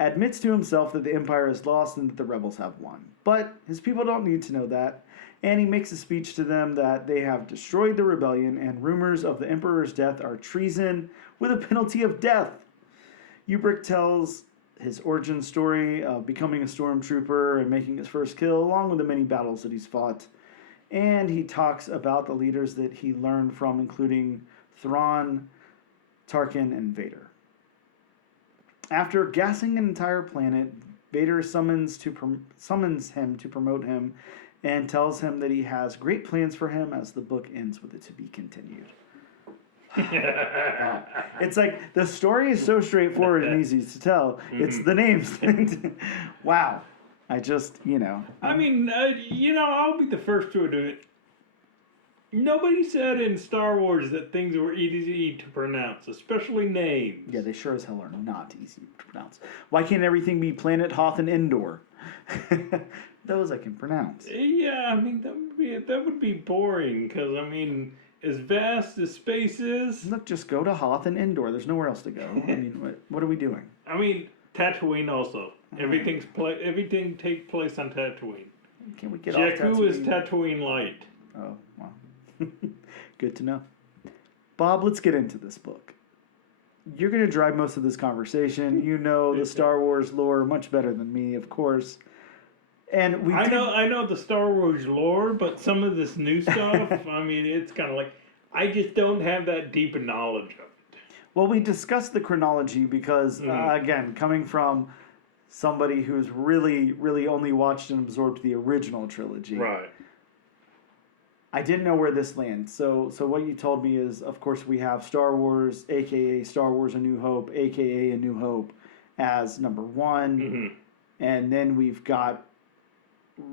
admits to himself that the Empire is lost and that the rebels have won. But his people don't need to know that, and he makes a speech to them that they have destroyed the rebellion and rumors of the Emperor's death are treason with a penalty of death. Ubrick tells his origin story of becoming a stormtrooper and making his first kill, along with the many battles that he's fought. And he talks about the leaders that he learned from, including Thrawn, Tarkin, and Vader. After gassing an entire planet, Vader summons him to promote him and tells him that he has great plans for him as the book ends with it to be continued. Wow. It's like the story is so straightforward and easy to tell. It's the names. Wow. I just, I mean, I'll be the first to admit it. Nobody said in Star Wars that things were easy to pronounce, especially names. Yeah, they sure as hell are not easy to pronounce. Why can't everything be Planet Hoth and Endor? Those I can pronounce. Yeah, I mean, that would be boring, because, I mean, as vast as space is... Look, just go to Hoth and Endor. There's nowhere else to go. I mean, what are we doing? I mean, Tatooine also. Everything takes place on Tatooine. can we get off Jakku is Tatooine? Tatooine light. Oh, well. Good to know. Bob, let's get into this book. You're going to drive most of this conversation. You know the Star Wars lore much better than me, of course. And I know the Star Wars lore, but some of this new stuff, I mean, it's kind of like, I just don't have that deep a knowledge of it. Well, we discussed the chronology because, again, coming from somebody who's really, really only watched and absorbed the original trilogy. Right. I didn't know where this lands. So what you told me is, of course, we have Star Wars, a.k.a. Star Wars A New Hope, a.k.a. A New Hope, as number one. Mm-hmm. And then we've got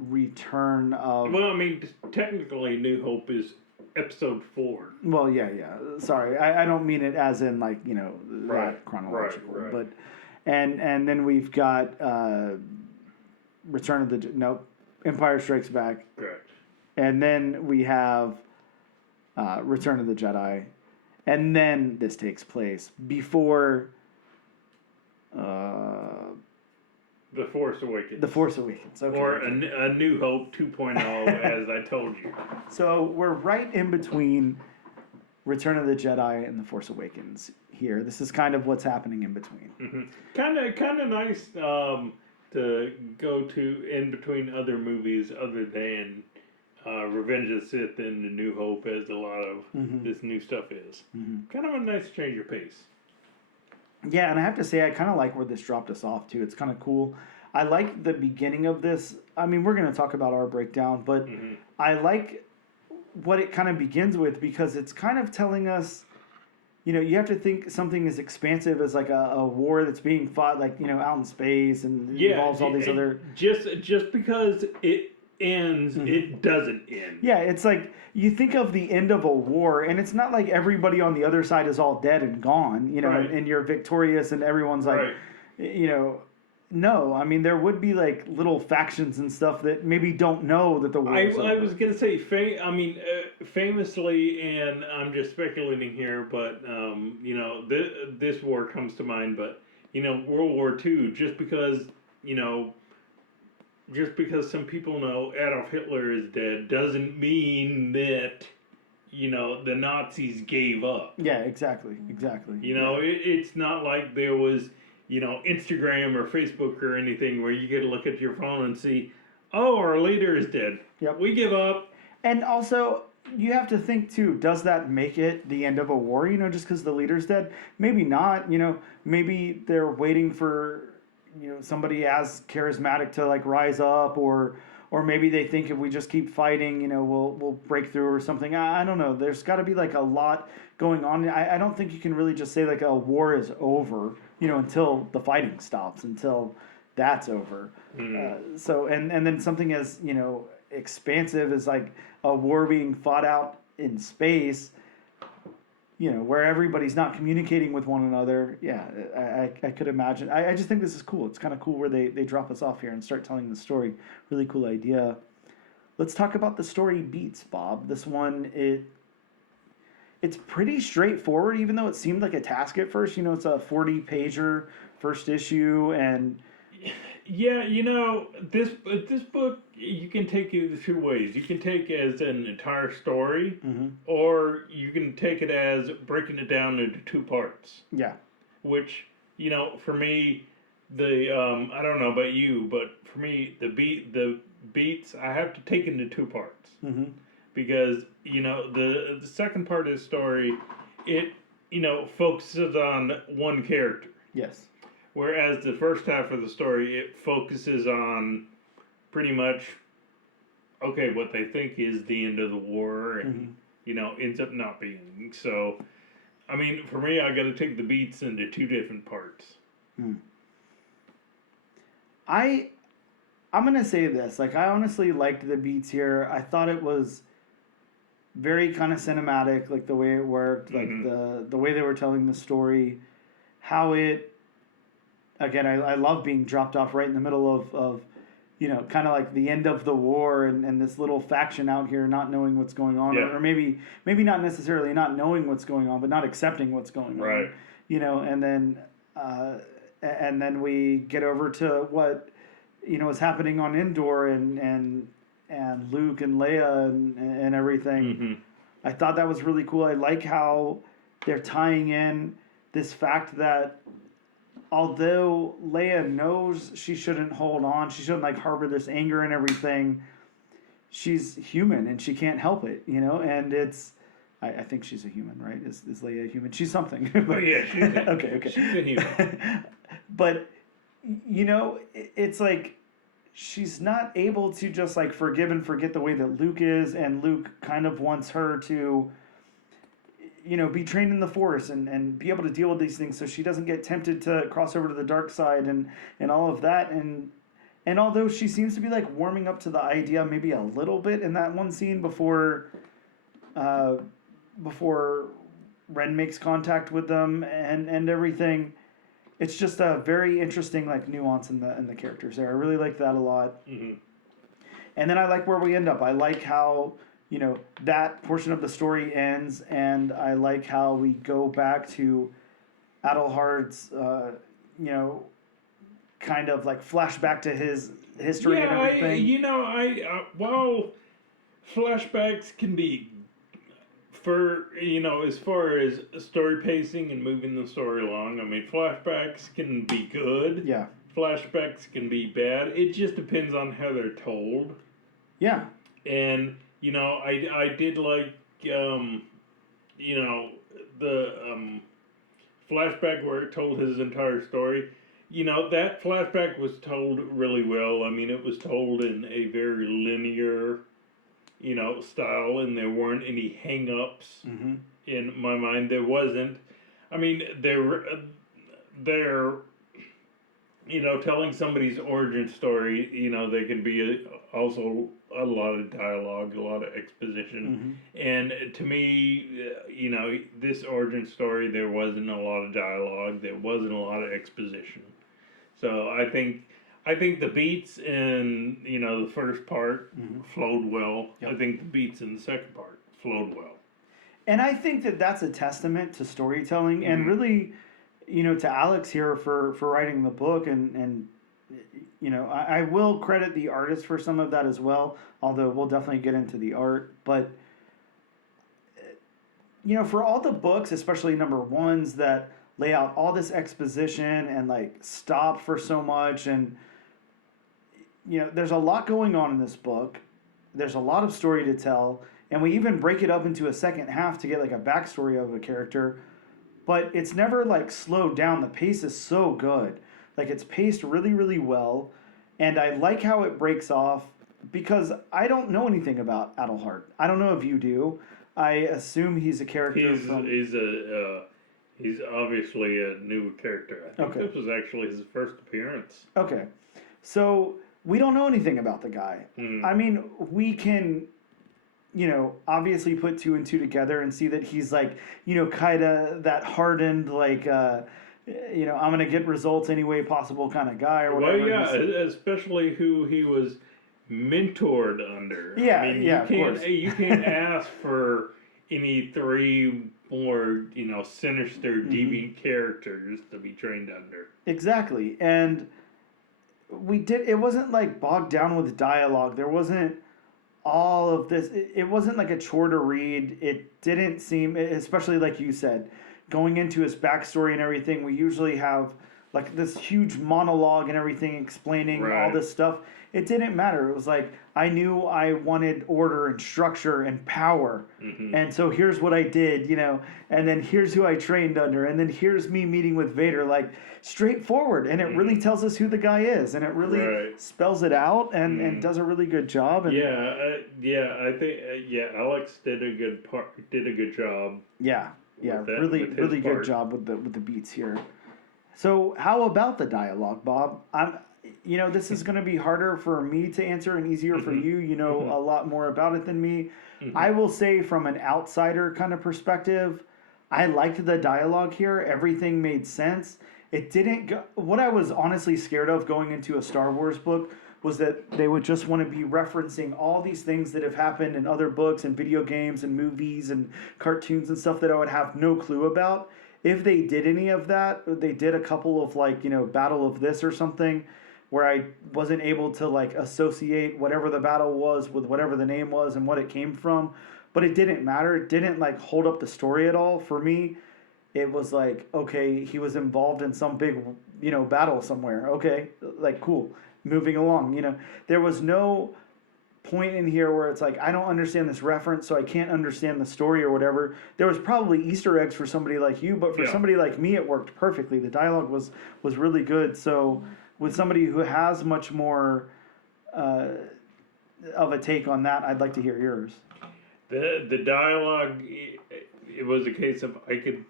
Return of... Well, I mean, technically New Hope is episode 4. Well, yeah. Sorry, I don't mean it as in, like, Right. chronological. Right. But, and then we've got Return of the... Nope. Empire Strikes Back. Correct. And then we have Return of the Jedi. And then this takes place before The Force Awakens. The Force Awakens. Okay. Or a New Hope 2.0, as I told you. So we're right in between Return of the Jedi and The Force Awakens here. This is kind of what's happening in between. Mm-hmm. Kind of nice to go to in between other movies other than Revenge of the Sith and The New Hope, as a lot of this new stuff is. Kind of a nice change of pace. Yeah, and I have to say, I kind of like where this dropped us off, too. It's kind of cool. I like the beginning of this. I mean, we're going to talk about our breakdown, but I like what it kind of begins with, because it's kind of telling us, you have to think something as expansive as like a war that's being fought, like, out in space and involves all these other... Just because it ends, it doesn't end. Yeah, it's like you think of the end of a war, and it's not like everybody on the other side is all dead and gone, Right. and you're victorious and everyone's like, Right. No, I mean, there would be like little factions and stuff that maybe don't know that the war is over. I was going to say, famously, and I'm just speculating here, but, this war comes to mind, but, World War II, just because some people know Adolf Hitler is dead doesn't mean that, the Nazis gave up. Yeah, exactly. It's not like there was, Instagram or Facebook or anything where you get to look at your phone and see, oh, our leader is dead. Yep. We give up. And also, you have to think, too, does that make it the end of a war, just because the leader's dead? Maybe not, maybe they're waiting for... somebody as charismatic to like rise up, or maybe they think if we just keep fighting, we'll break through or something. I don't know. There's got to be like a lot going on. I don't think you can really just say like a war is over, until the fighting stops, until that's over. So and then something as expansive as like a war being fought out in space. Where everybody's not communicating with one another. Yeah, I could imagine. I just think this is cool. It's kind of cool where they drop us off here and start telling the story. Really cool idea. Let's talk about the story beats, Bob. This one, it's pretty straightforward, even though it seemed like a task at first. It's a 40-pager first issue, and... Yeah, this book, you can take it 2 ways. You can take it as an entire story, or you can take it as breaking it down into 2 parts. Yeah. Which, for me, I don't know about you, but for me, the beats, I have to take into 2 parts. Because, the second part of the story, it, focuses on one character. Yes. Whereas the first half of the story, it focuses on pretty much, okay, what they think is the end of the war, and, ends up not being. So, I mean, for me, I got to take the beats into 2 different parts. I'm going to say this. Like, I honestly liked the beats here. I thought it was very kind of cinematic, like the way it worked, like the way they were telling the story, how it... Again, I love being dropped off right in the middle of kind of like the end of the war and this little faction out here not knowing what's going on. Yeah. Or maybe not necessarily not knowing what's going on, but not accepting what's going on. Right. And then we get over to what, is happening on Endor and Luke and Leia and everything. Mm-hmm. I thought that was really cool. I like how they're tying in this fact that although Leia knows she shouldn't hold on, she shouldn't like harbor this anger and everything, she's human and she can't help it, you know? And it's, I think she's a human, right? Is Leia a human? She's something. Oh, yeah, she's a, okay. She's a human. But, you know, it's like she's not able to just like forgive and forget the way that Luke is, and Luke kind of wants her to, you know, be trained in the Force and be able to deal with these things so she doesn't get tempted to cross over to the dark side and all of that. And although she seems to be like warming up to the idea maybe a little bit in that one scene before Ren makes contact with them and everything, it's just a very interesting like nuance in the characters there. I really like that a lot. Mm-hmm. And then I like where we end up. I like how, you know, that portion of the story ends, and I like how we go back to Adelhard's, you know, kind of like flashback to his history and everything. While flashbacks can be, for, you know, as far as story pacing and moving the story along, I mean, flashbacks can be good. Yeah. Flashbacks can be bad. It just depends on how they're told. Yeah. And, you know, I did like, you know, the flashback where it told his entire story. You know, that flashback was told really well. I mean, it was told in a very linear, you know, style, and there weren't any hang-ups in my mind. There wasn't. I mean, they're, you know, telling somebody's origin story, you know, they can be also a lot of dialogue, a lot of exposition. And to me, you know, this origin story, there wasn't a lot of dialogue, there wasn't a lot of exposition. So I think the beats in, you know, the first part flowed well. Yep. I think the beats in the second part flowed well. And I think that that's a testament to storytelling and really, you know, to Alex here for writing the book. And you know, I will credit the artist for some of that as well, although we'll definitely get into the art. But, you know, for all the books, especially number ones that lay out all this exposition and like stop for so much, and you know, there's a lot going on in this book. There's a lot of story to tell, and we even break it up into a second half to get like a backstory of a character, but it's never like slowed down. The pace is so good. Like, it's paced really, really well, and I like how it breaks off because I don't know anything about Adelhard. I don't know if you do. I assume he's a character He's obviously a new character. I think this was actually his first appearance. Okay. So, we don't know anything about the guy. I mean, we can, you know, obviously put two and two together and see that he's like, you know, kind of that hardened, like, you know, I'm going to get results any way possible kind of guy or whatever. Well, yeah, especially who he was mentored under. Yeah, I mean, of course. You can't ask for any three more, you know, sinister, deviant characters to be trained under. Exactly. And it wasn't like bogged down with dialogue. There wasn't all of this. It wasn't like a chore to read. It didn't seem, especially like you said, going into his backstory and everything, we usually have like this huge monologue and everything explaining all this stuff. It didn't matter. It was like, I knew I wanted order and structure and power. And so here's what I did, you know, and then here's who I trained under, and then here's me meeting with Vader, like straightforward. And it really tells us who the guy is, and it really spells it out and does a really good job. And I think Alex did a good job. Yeah, really good job with the beats here. So how about the dialogue, Bob? You know, this is going to be harder for me to answer and easier for you. You know a lot more about it than me. I will say from an outsider kind of perspective, I liked the dialogue here. Everything made sense. It didn't go, what I was honestly scared of going into a Star Wars book was that they would just want to be referencing all these things that have happened in other books and video games and movies and cartoons and stuff that I would have no clue about. If they did any of that, they did a couple of like, you know, Battle of this or something. where I wasn't able to like associate whatever the battle was with whatever the name was and what it came from. But it didn't matter. It didn't like hold up the story at all for me. It was like, okay, he was involved in some big, battle somewhere. Okay, like cool. Moving along, there was no point in here where it's like I don't understand this reference, so I can't understand the story or whatever. There was probably Easter eggs for somebody like you, but for somebody like me, it worked perfectly. The dialogue was really good. So with somebody who has much more of a take on that, I'd like to hear yours. The dialogue, it was a case of I could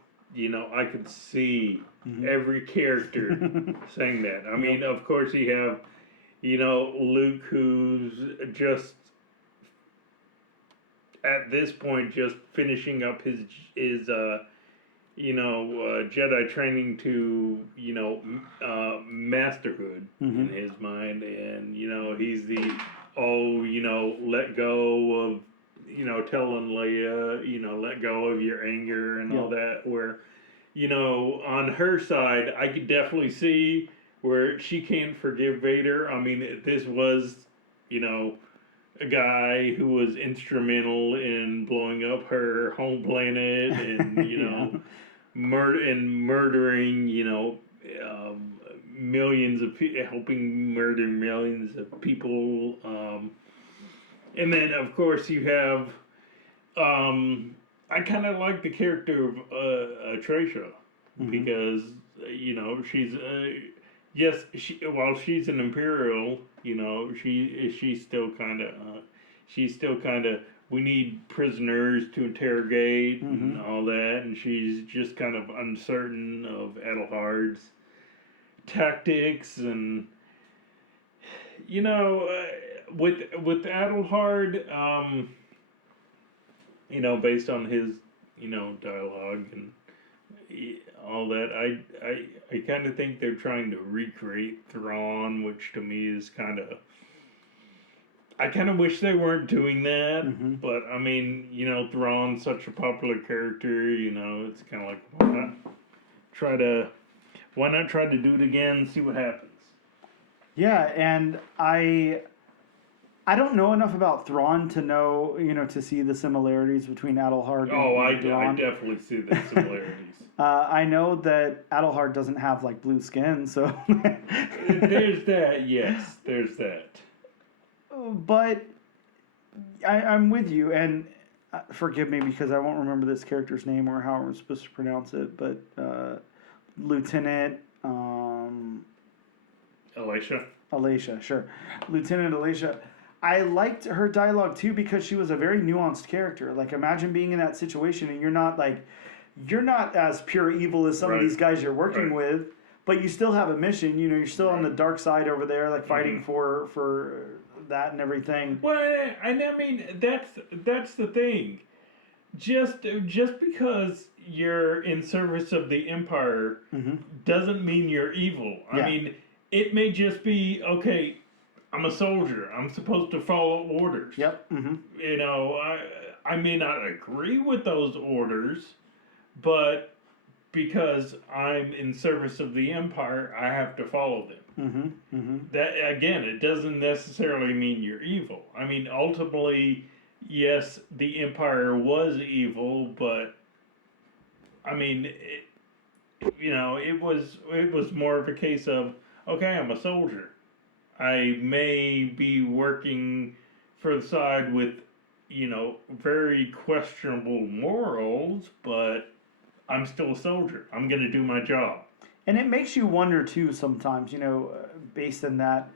see every character saying that. I mean, of course you have, Luke, who's just at this point just finishing up his Jedi training to masterhood in his mind, and he's the let go of telling Leia let go of your anger and all that, where on her side I could definitely see where she can't forgive Vader. I mean, this was a guy who was instrumental in blowing up her home planet and murdering millions of helping murder millions of people, and then of course you have I kind of like the character of Tracia because she's yes, while she's an Imperial, she's still kind of we need prisoners to interrogate and all that, and she's just kind of uncertain of Adelhard's tactics, and with Adelhard, based on his dialogue and all that, I kind of think they're trying to recreate Thrawn, which to me is I kind of wish they weren't doing that, but I mean, Thrawn's such a popular character, it's kind of like, why not try to do it again, see what happens. Yeah, and I don't know enough about Thrawn to know, to see the similarities between Adelhard and Thrawn. I definitely see the similarities. I know that Adelhard doesn't have like blue skin, so there's that. Yes, there's that. But I'm with you, and forgive me because I won't remember this character's name or how I'm supposed to pronounce it. But Lieutenant Alicia, sure, Lieutenant Alicia. I liked her dialogue too because she was a very nuanced character. Like, imagine being in that situation and you're not as pure evil as some of these guys you're working with, but you still have a mission. You're still on the dark side over there, like fighting for that and everything. Well, and I mean that's the thing. Just because you're in service of the Empire doesn't mean you're evil. I mean, it may just be okay. I'm a soldier. I'm supposed to follow orders. Yep. I may not agree with those orders, but because I'm in service of the Empire, I have to follow them. That again, it doesn't necessarily mean you're evil. I mean, ultimately, yes, the Empire was evil, but I mean, it was more of a case of okay, I'm a soldier. I may be working for the side with, very questionable morals, but I'm still a soldier. I'm going to do my job. And it makes you wonder too sometimes, based on that,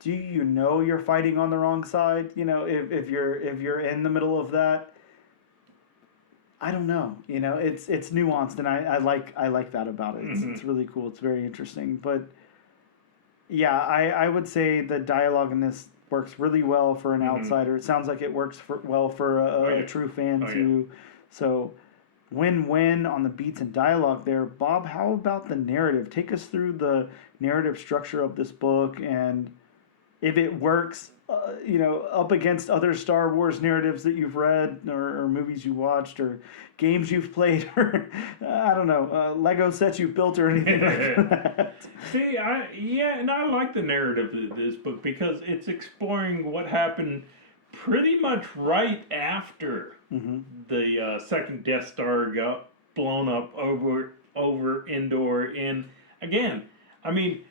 do you know you're fighting on the wrong side? If you're in the middle of that, I don't know. It's nuanced, and I like that about it. It's really cool. It's very interesting, but. Yeah, I would say the dialogue in this works really well for an outsider. It sounds like it works well for a true fan too. Yeah. So, win-win on the beats and dialogue there. Bob, how about the narrative? Take us through the narrative structure of this book, and if it works up against other Star Wars narratives that you've read or movies you watched or games you've played or I don't know, Lego sets you've built or anything like that. See, and I like the narrative of this book because it's exploring what happened pretty much right after the second Death Star got blown up over Endor. And again, I mean,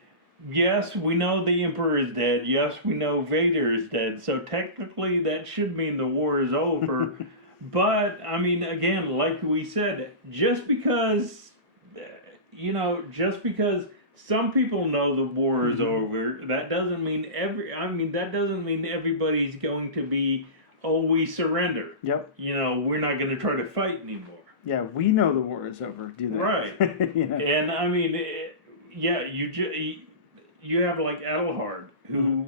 yes, we know the Emperor is dead. Yes, we know Vader is dead. So technically, that should mean the war is over. But I mean, again, like we said, just because some people know the war is over, that doesn't mean everybody's going to be, oh, we surrender. Yep. We're not going to try to fight anymore. Yeah, we know the war is over. Do that. Right. And I mean, you have like Adelhard, who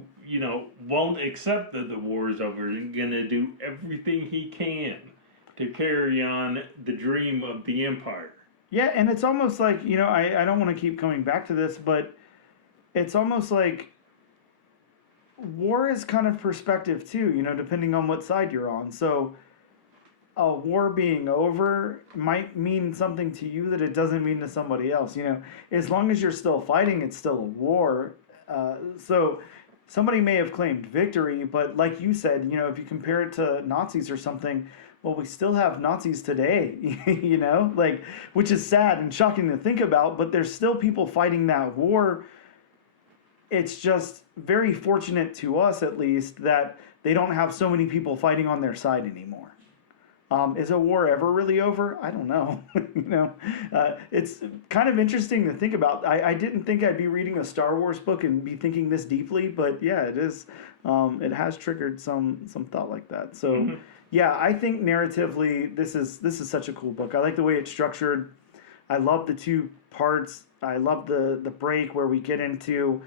won't accept that the war is over and gonna do everything he can to carry on the dream of the Empire. Yeah, and it's almost like, I don't want to keep coming back to this, but it's almost like war is kind of perspective too, depending on what side you're on. So a war being over might mean something to you that it doesn't mean to somebody else. As long as you're still fighting, it's still a war. So somebody may have claimed victory, but like you said, if you compare it to Nazis or something, well, we still have Nazis today, which is sad and shocking to think about, but there's still people fighting that war. It's just very fortunate to us, at least, that they don't have so many people fighting on their side anymore. Is a war ever really over? I don't know. It's kind of interesting to think about. I didn't think I'd be reading a Star Wars book and be thinking this deeply, but yeah, it is. It has triggered some thought like that. So, yeah, I think narratively, this is such a cool book. I like the way it's structured. I love the two parts. I love the break where we get into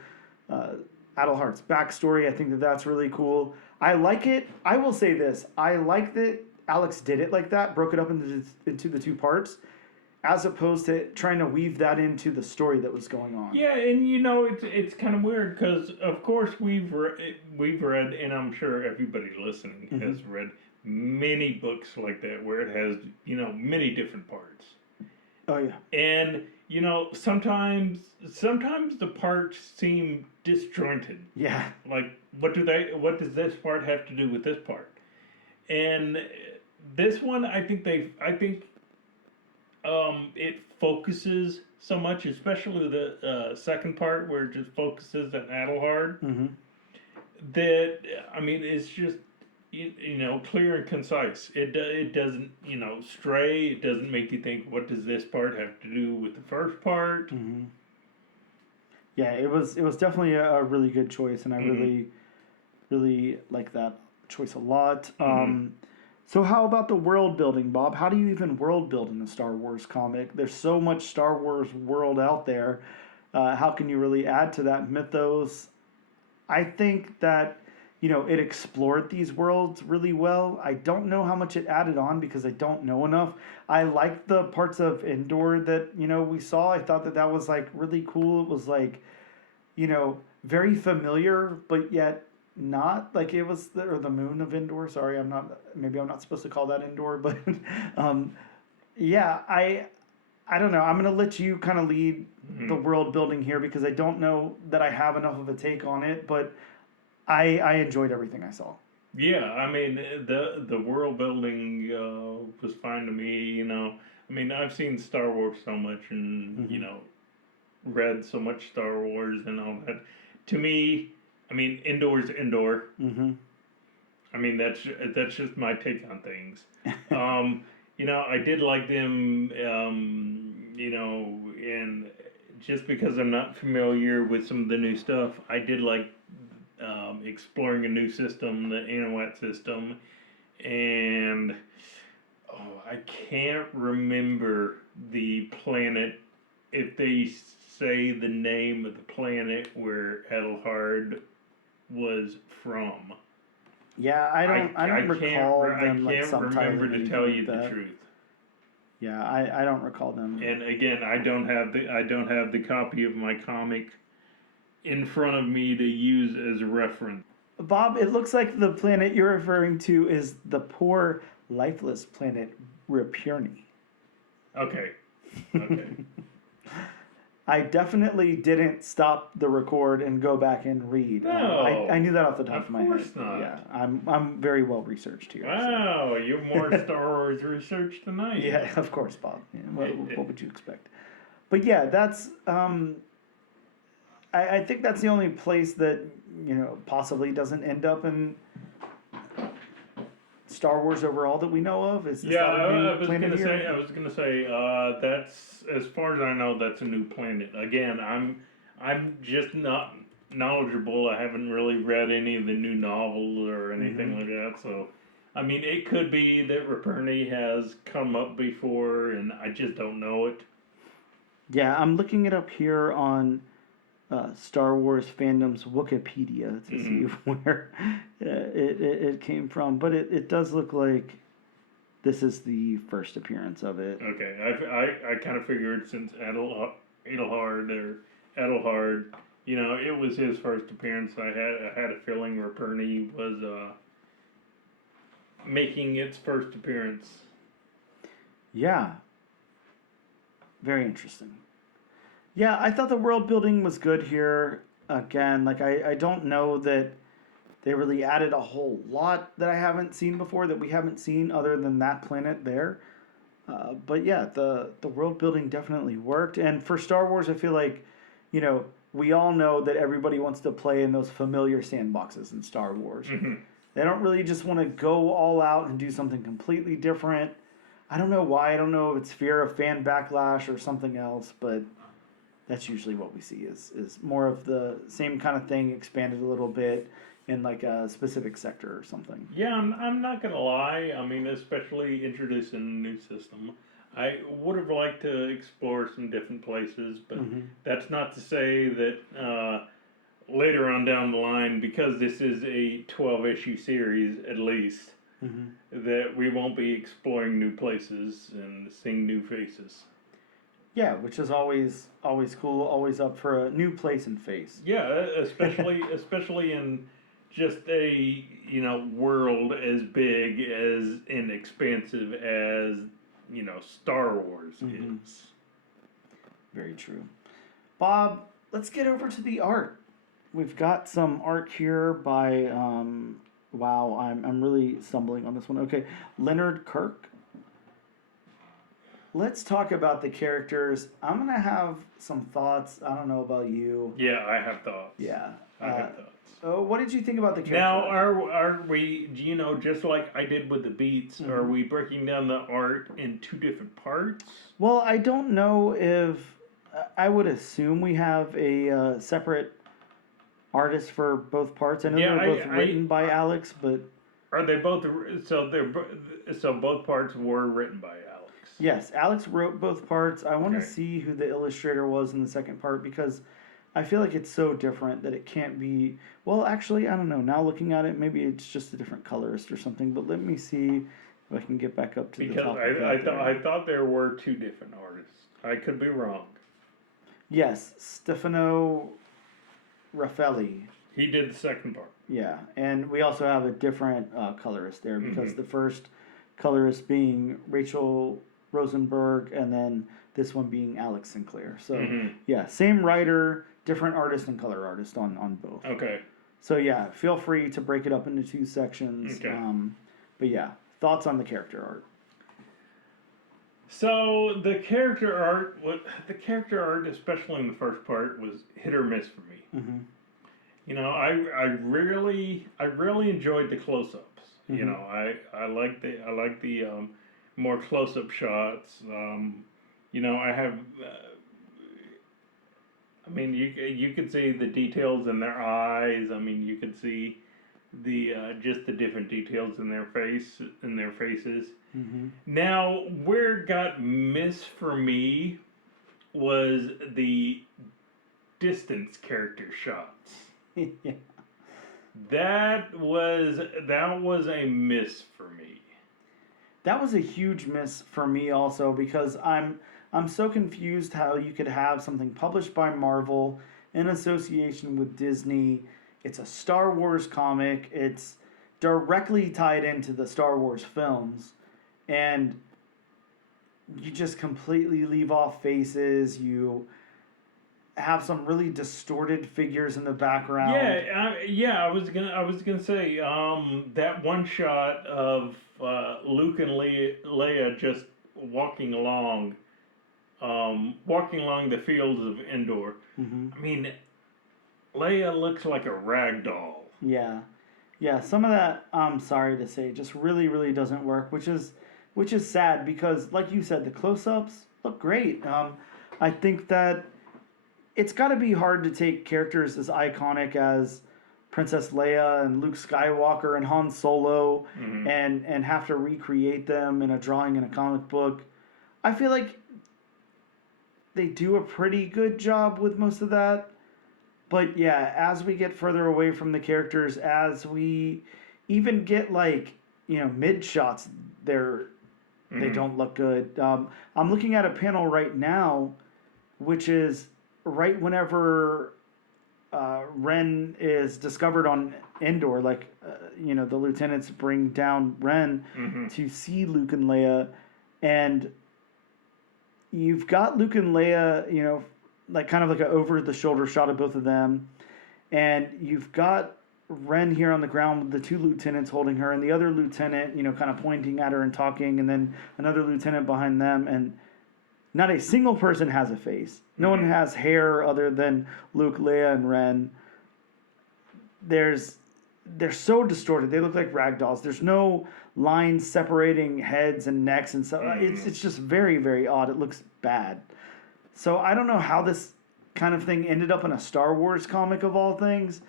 Adelhardt's backstory. I think that's really cool. I like it. I will say this. I like that Alex did it like that, broke it up into the two parts, as opposed to trying to weave that into the story that was going on. Yeah, and it's kind of weird because of course we've read, and I'm sure everybody listening has read many books like that where it has many different parts. Oh yeah. And sometimes the parts seem disjointed. Yeah. Like what does this part have to do with this part? And this one, I think it focuses so much, especially the second part where it just focuses on Adelhard. That it's just clear and concise. It doesn't stray. It doesn't make you think, what does this part have to do with the first part? Yeah, it was definitely a really good choice, and I really like that choice a lot. So how about the world building, Bob? How do you even world build in a Star Wars comic? There's so much Star Wars world out there. How can you really add to that mythos? I think that, it explored these worlds really well. I don't know how much it added on because I don't know enough. I liked the parts of Endor that, we saw. I thought that was like really cool. It was like, very familiar, but yet not. Like it was the moon of Endor. Sorry, I'm not supposed to call that Endor, but yeah, I don't know. I'm gonna let you kind of lead the world building here because I don't know that I have enough of a take on it, but I enjoyed everything I saw. Yeah, the world building was fine to me. I've seen Star Wars so much and read so much Star Wars and all that. To me, Endor's Endor. That's just my take on things. I did like them, and just because I'm not familiar with some of the new stuff, I did like exploring a new system, the Anawat system, and I can't remember the planet, if they say the name of the planet where Adelhard was from. Yeah, I don't recall them like subtitling. I can't remember to tell you the truth. Yeah, I don't recall them. And again, I don't have the copy of my comic in front of me to use as a reference. Bob, it looks like the planet you're referring to is the poor, lifeless planet Ripurni. Okay. Okay. I definitely didn't stop the record and go back and read. No, I knew that off the top of my head. Of course not. Yeah, I'm very well researched here. Wow, you're more Star Wars research than I am. Yeah, of course, Bob. Yeah, what would you expect? But yeah, that's I think that's the only place that possibly doesn't end up in Star Wars overall that we know of. Is Yeah, that a new I was planet gonna here? say. I was gonna say. That's as far as I know. That's a new planet. Again, I'm just not knowledgeable. I haven't really read any of the new novels or anything like that. So, I mean, it could be that Ripurni has come up before, and I just don't know it. Yeah, I'm looking it up here on Star Wars fandom's Wikipedia to see where it came from. But it does look like this is the first appearance of it. Okay, I kind of figured since Edelhard or Edelhard, it was his first appearance. I had a feeling Ripurni was making its first appearance. Yeah. Very interesting. Yeah, I thought the world building was good here. Again, like I don't know that they really added a whole lot that I haven't seen before, that we haven't seen other than that planet there. But yeah, the world building definitely worked. And for Star Wars, I feel like, we all know that everybody wants to play in those familiar sandboxes in Star Wars. They don't really just want to go all out and do something completely different. I don't know why. I don't know if it's fear of fan backlash or something else, but that's usually what we see is more of the same kind of thing expanded a little bit in like a specific sector or something. Yeah, I'm not gonna lie. I mean, especially introducing a new system, I would have liked to explore some different places, but that's not to say that later on down the line, because this is a 12-issue series at least, that we won't be exploring new places and seeing new faces. Yeah, which is always cool, always up for a new place and face. Yeah, especially in just a world as big as and expansive as Star Wars is. Very true. Bob, let's get over to the art. We've got some art here by wow, I'm really stumbling on this one. Okay, Leonard Kirk. Let's talk about the characters. I'm gonna have some thoughts. I don't know about you. Yeah, I have thoughts. Yeah. I have thoughts. What did you think about the character? Now, are we, just like I did with the beats, are we breaking down the art in two different parts? Well, I don't know if, I would assume we have a separate artist for both parts. I know they're both written by Alex, but... Are they both, so both parts were written by Alex? Yes, Alex wrote both parts. I want to see who the illustrator was in the second part, because I feel like it's so different that it can't be... Well, actually, I don't know. Now looking at it, maybe it's just a different colorist or something. But let me see if I can get back up to the top. Because I thought there were two different artists. I could be wrong. Yes, Stefano Raffaelli. He did the second part. Yeah, and we also have a different colorist there, because the first colorist being Rachel Rosenberg, and then this one being Alex Sinclair. So yeah, same writer, different artist and color artist on both. Okay. So yeah, feel free to break it up into two sections. Okay. But yeah, thoughts on the character art? So the character art, especially in the first part, was hit or miss for me. I really enjoyed the close-ups. I like the more close-up shots. I have. I mean, you could see the details in their eyes. I mean, you could see the just the different details in their faces. Now, where it got missed for me was the distance character shots. Yeah. That was a miss for me. That was a huge miss for me also, because I'm so confused how you could have something published by Marvel in association with Disney. It's a Star Wars comic. It's directly tied into the Star Wars films, and you just completely leave off faces. You have some really distorted figures in the background. I was gonna say, that one shot of Luke and Leia just walking along, walking along the fields of Endor. Mm-hmm. I mean, Leia looks like a rag doll. Yeah, yeah. Some of that, I'm sorry to say, just really, really doesn't work, which is sad because, like you said, the close-ups look great. I think that it's got to be hard to take characters as iconic as Princess Leia and Luke Skywalker and Han Solo, Mm-hmm. and have to recreate them in a drawing in a comic book. I feel like they do a pretty good job with most of that. But yeah, as we get further away from the characters, as we even get like, mid shots, they don't look good. I'm looking at a panel right now, which is right whenever Ren is discovered on Endor. Like, the lieutenants bring down Ren Mm-hmm. to see Luke and Leia, and you've got Luke and Leia, like kind of like an over the shoulder shot of both of them, and you've got Ren here on the ground with the two lieutenants holding her, and the other lieutenant, kind of pointing at her and talking, and then another lieutenant behind them, and not a single person has a face. No one has hair other than Luke, Leia, and Ren. They're so distorted. They look like rag dolls. There's no lines separating heads and necks and stuff. It's just very, very odd. It looks bad. So I don't know how this kind of thing ended up in a Star Wars comic of all things.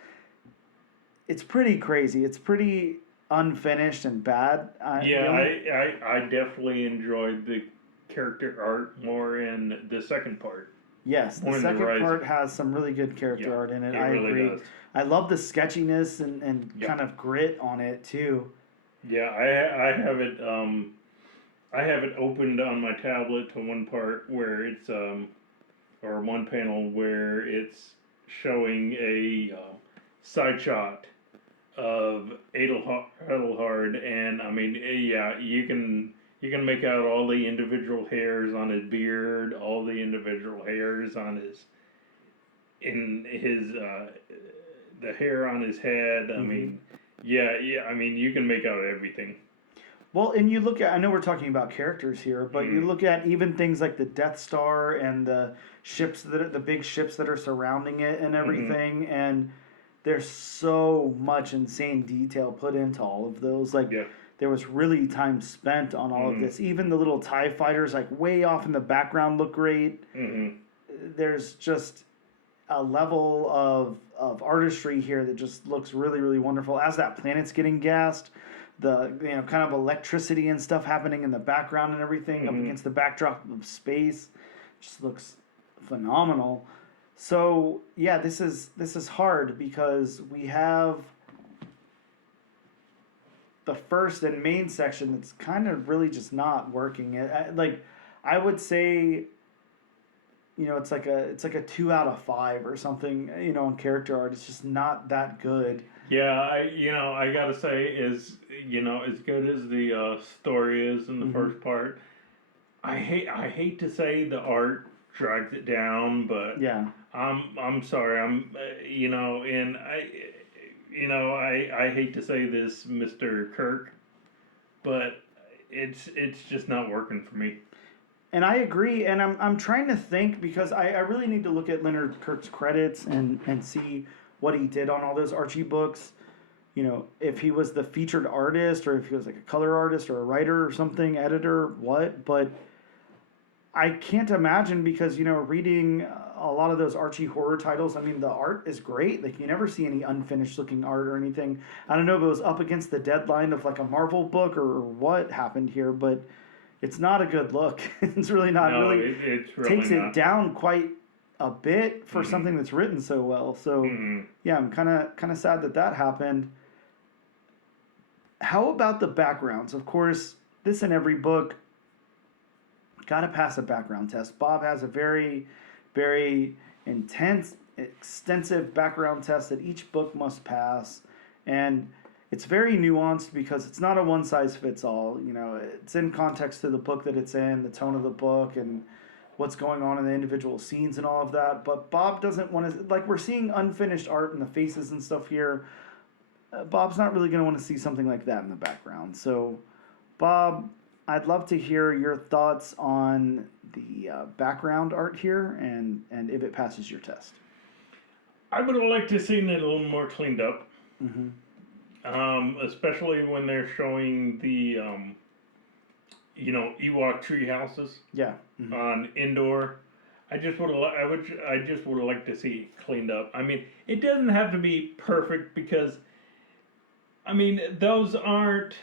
It's pretty crazy. It's pretty unfinished and bad. I definitely enjoyed the character art more in the second part. Yes, the second part has some really good character art in it. I really agree. does. I love the sketchiness and kind of grit on it too. Yeah, I have it. I have it opened on my tablet to one part where it's or one panel where it's showing a side shot of Edelhard, and I mean, you can make out all the individual hairs on his beard, all the individual hairs on the hair on his head. I mean, I mean, you can make out everything. Well, and you look at, I know we're talking about characters here, but you look at even things like the Death Star and the big ships that are surrounding it and everything, and there's so much insane detail put into all of those. Like, there was really time spent on all of this. Even the little TIE fighters, like way off in the background, look great. There's just a level of artistry here that just looks really, really wonderful. As that planet's getting gassed, the kind of electricity and stuff happening in the background and everything up against the backdrop of space just looks phenomenal. So yeah, this is hard because we have the first and main section that's kind of really just not working. I would say, it's like a 2 out of 5 or something. In character art, it's just not that good. Yeah, I gotta say, as good as the story is in the first part, I hate to say the art drags it down, but yeah, I'm sorry, and I hate to say this, Mr. Kirk, but it's just not working for me. And I agree, and I'm trying to think because I really need to look at Leonard Kirk's credits and see what he did on all those Archie books. If he was the featured artist or if he was like a color artist or a writer or something, editor, what. But I can't imagine because, reading a lot of those Archie horror titles, I mean, the art is great. Like, you never see any unfinished looking art or anything. I don't know if it was up against the deadline of like a Marvel book or what happened here, but it's not a good look. It's really not. No, really it's really takes not. it down quite a bit for something that's written so well. So yeah, I'm kind of sad that happened. How about the backgrounds? Of course, this in every book, got to pass a background test. Bob has a very, very intense extensive background test that each book must pass, and it's very nuanced because it's not a one size fits all. You know, it's in context to the book that it's in, the tone of the book, and what's going on in the individual scenes and all of that. But Bob doesn't want to, like, we're seeing unfinished art in the faces and stuff here. Bob's not really going to want to see something like that in the background. So, Bob, I'd love to hear your thoughts on the background art here and if it passes your test. I would have liked to seen it a little more cleaned up. Mm-hmm. Especially when they're showing the, Ewok tree houses. Yeah. Mm-hmm. On indoor. I just would have liked to see it cleaned up. I mean, it doesn't have to be perfect because, I mean, those aren't,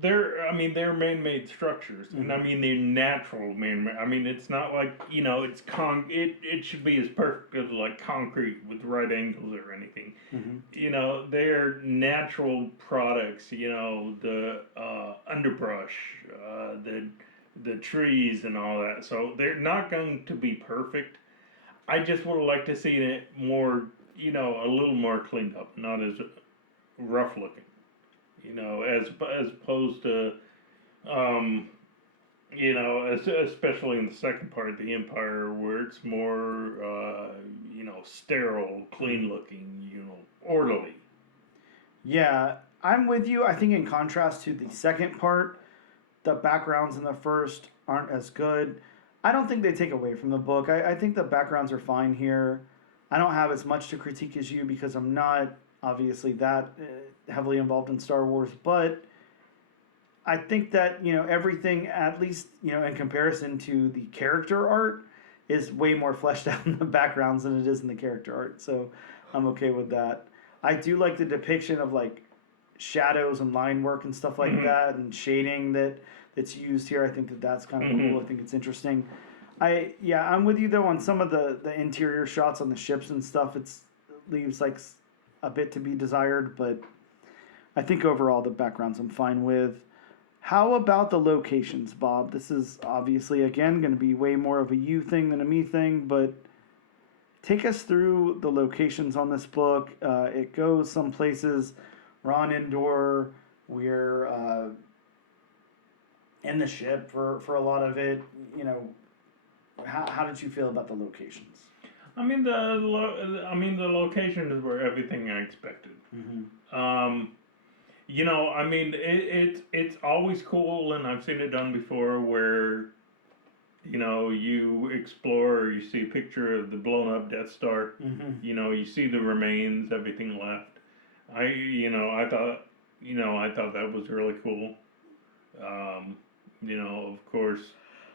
they're man-made structures, Mm-hmm. and I mean they're natural man-made. I mean, it's not like it's it should be as perfect as like concrete with right angles or anything. Mm-hmm. They're natural products. The underbrush, the trees and all that. So they're not going to be perfect. I just would have liked to see it more, a little more cleaned up, not as rough looking. As opposed to, especially in the second part, the Empire, where it's more, sterile, clean looking, orderly. Yeah, I'm with you. I think in contrast to the second part, the backgrounds in the first aren't as good. I don't think they take away from the book. I think the backgrounds are fine here. I don't have as much to critique as you because I'm not obviously that heavily involved in Star Wars, but I think that everything, at least in comparison to the character art, is way more fleshed out in the backgrounds than it is in the character art. So I'm okay with that. I do like the depiction of like shadows and line work and stuff like that, and shading that's used here. I think that's kind of cool. I think it's interesting. I'm with you though on some of the interior shots on the ships and stuff. It leaves like a bit to be desired, but I think overall the backgrounds I'm fine with. How about the locations, Bob? This is obviously again going to be way more of a you thing than a me thing, but take us through the locations on this book. It goes some places. We're on Endor. We're in the ship for a lot of it. How did you feel about the locations? I mean the location is where everything I expected. It's always cool, and I've seen it done before, where you explore, or you see a picture of the blown up Death Star. You see the remains, everything left. I thought that was really cool. Of course,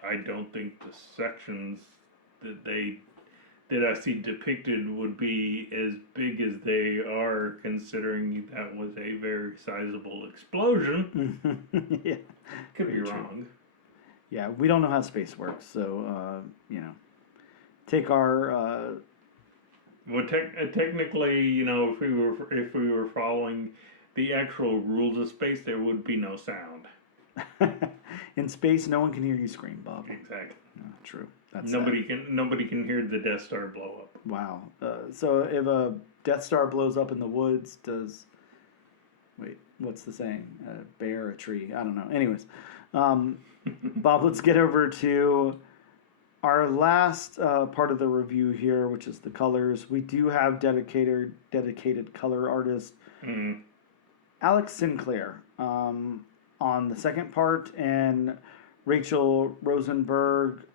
I don't think the sections that I see depicted would be as big as they are, considering that was a very sizable explosion. Yeah, could be wrong. Yeah, we don't know how space works, so take our. Well, technically, if we were following the actual rules of space, there would be no sound. In space, no one can hear you scream, Bob. Exactly. No, true. That's nobody can hear the Death Star blow up. Wow. So if a Death Star blows up in the woods, what's the saying? A bear, a tree? I don't know. Anyways, Bob, let's get over to our last part of the review here, which is the colors. We do have dedicated color artist, Alex Sinclair, on the second part, and Rachel Rosenberg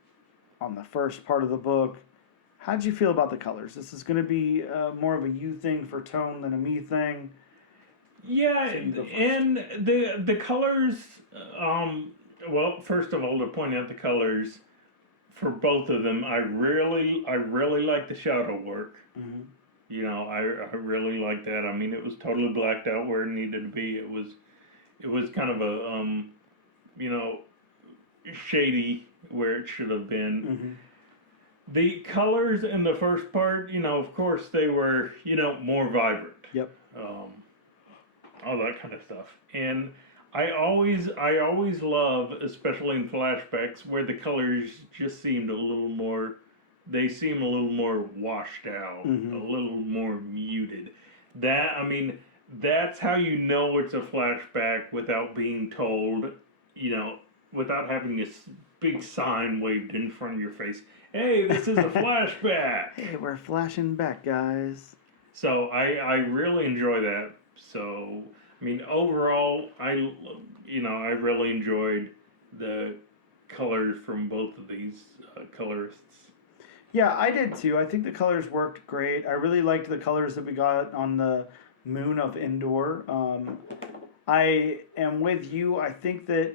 on the first part of the book. How did you feel about the colors? This is going to be more of a you thing for tone than a me thing. Yeah, and the colors. Well, first of all, to point out the colors for both of them, I really like the shadow work. I really like that. I mean, it was totally blacked out where it needed to be. It was kind of a shady where it should have been. The colors in the first part, of course they were, more vibrant. Yep. All that kind of stuff. And I always love, especially in flashbacks, where the colors just seemed a little more they seem a little more washed out, a little more muted. That's how you know it's a flashback without being told, you know, without having this big sign waved in front of your face. Hey, this is a flashback. Hey, we're flashing back, guys. So I really enjoy that. So overall, I really enjoyed the colors from both of these colorists. Yeah, I did too. I think the colors worked great. I really liked the colors that we got on the moon of Endor. I am with you. I think that,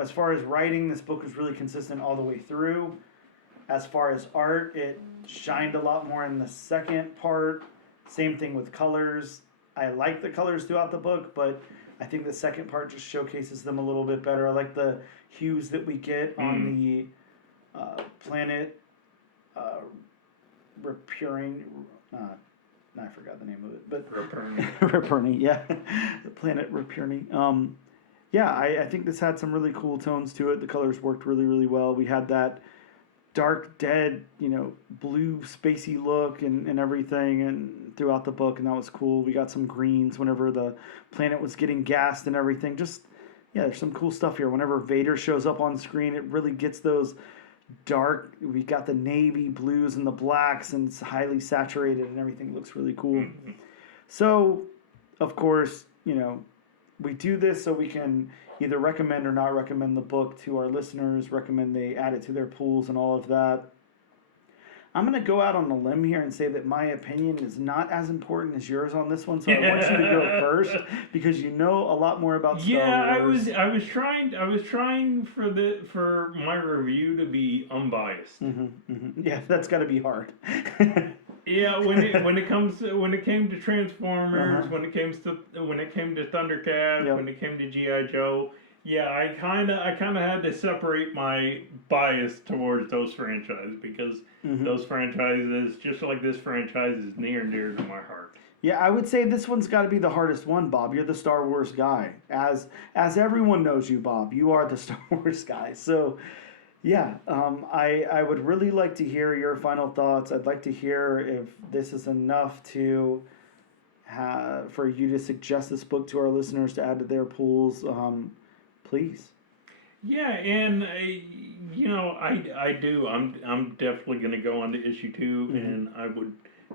as far as writing, this book was really consistent all the way through. As far as art, it shined a lot more in the second part. Same thing with colors. I like the colors throughout the book, but I think the second part just showcases them a little bit better. I like the hues that we get on the planet Repuring. I forgot the name of it, but Reperni, yeah, the planet Reperni. Yeah, I think this had some really cool tones to it. The colors worked really, really well. We had that dark, dead, blue, spacey look and everything, and throughout the book, and that was cool. We got some greens whenever the planet was getting gassed and everything. Just, yeah, there's some cool stuff here. Whenever Vader shows up on screen, it really gets those dark. We got the navy blues and the blacks, and it's highly saturated, and everything looks really cool. So, of course, we do this so we can either recommend or not recommend the book to our listeners, recommend they add it to their pools and all of that. I'm going to go out on a limb here and say that my opinion is not as important as yours on this one, so I want you to go first because you know a lot more about Star Wars. I was trying for my review to be unbiased. Yeah, that's got to be hard. Yeah, when it came to Transformers, when it came to Thundercats, Yep. when it came to G.I. Joe, yeah, I kind of had to separate my bias towards those franchises because those franchises, just like this franchise, is near and dear to my heart. Yeah, I would say this one's got to be the hardest one, Bob. You're the Star Wars guy. As everyone knows you, Bob, you are the Star Wars guy. So, yeah, I would really like to hear your final thoughts. I'd like to hear if this is enough to for you to suggest this book to our listeners to add to their pools. Please. Yeah, and I do. I'm definitely going to go on to issue 2, and I would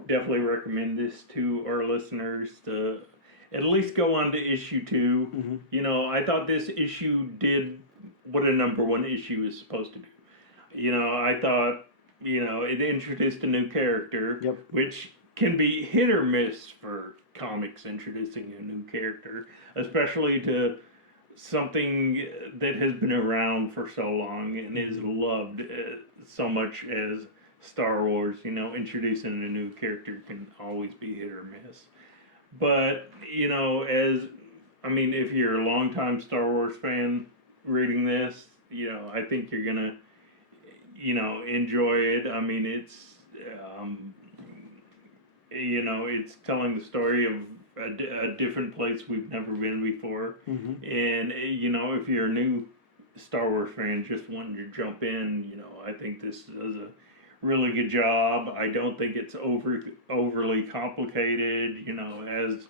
definitely recommend this to our listeners to at least go on to issue 2. I thought this issue did what a number 1 issue is supposed to do. I thought it introduced a new character, which can be hit or miss for comics introducing a new character, especially to something that has been around for so long and is loved so much as Star Wars. Introducing a new character can always be hit or miss. But, if you're a longtime Star Wars fan reading this, I think you're gonna, enjoy it. It's telling the story of a different place we've never been before. And, if you're a new Star Wars fan just wanting to jump in, I think this does a really good job. I don't think it's overly complicated, as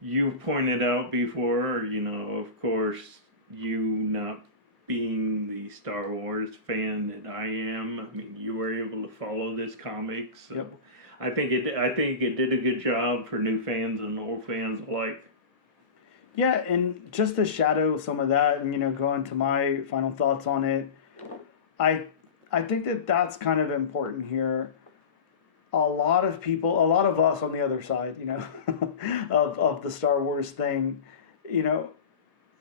you pointed out before, of course, you not being the Star Wars fan that I am, you were able to follow this comic, so I think it did a good job for new fans and old fans alike. Yeah, and just to shadow some of that and go into my final thoughts on it, I think that that's kind of important here. A lot of us on the other side, of the Star Wars thing,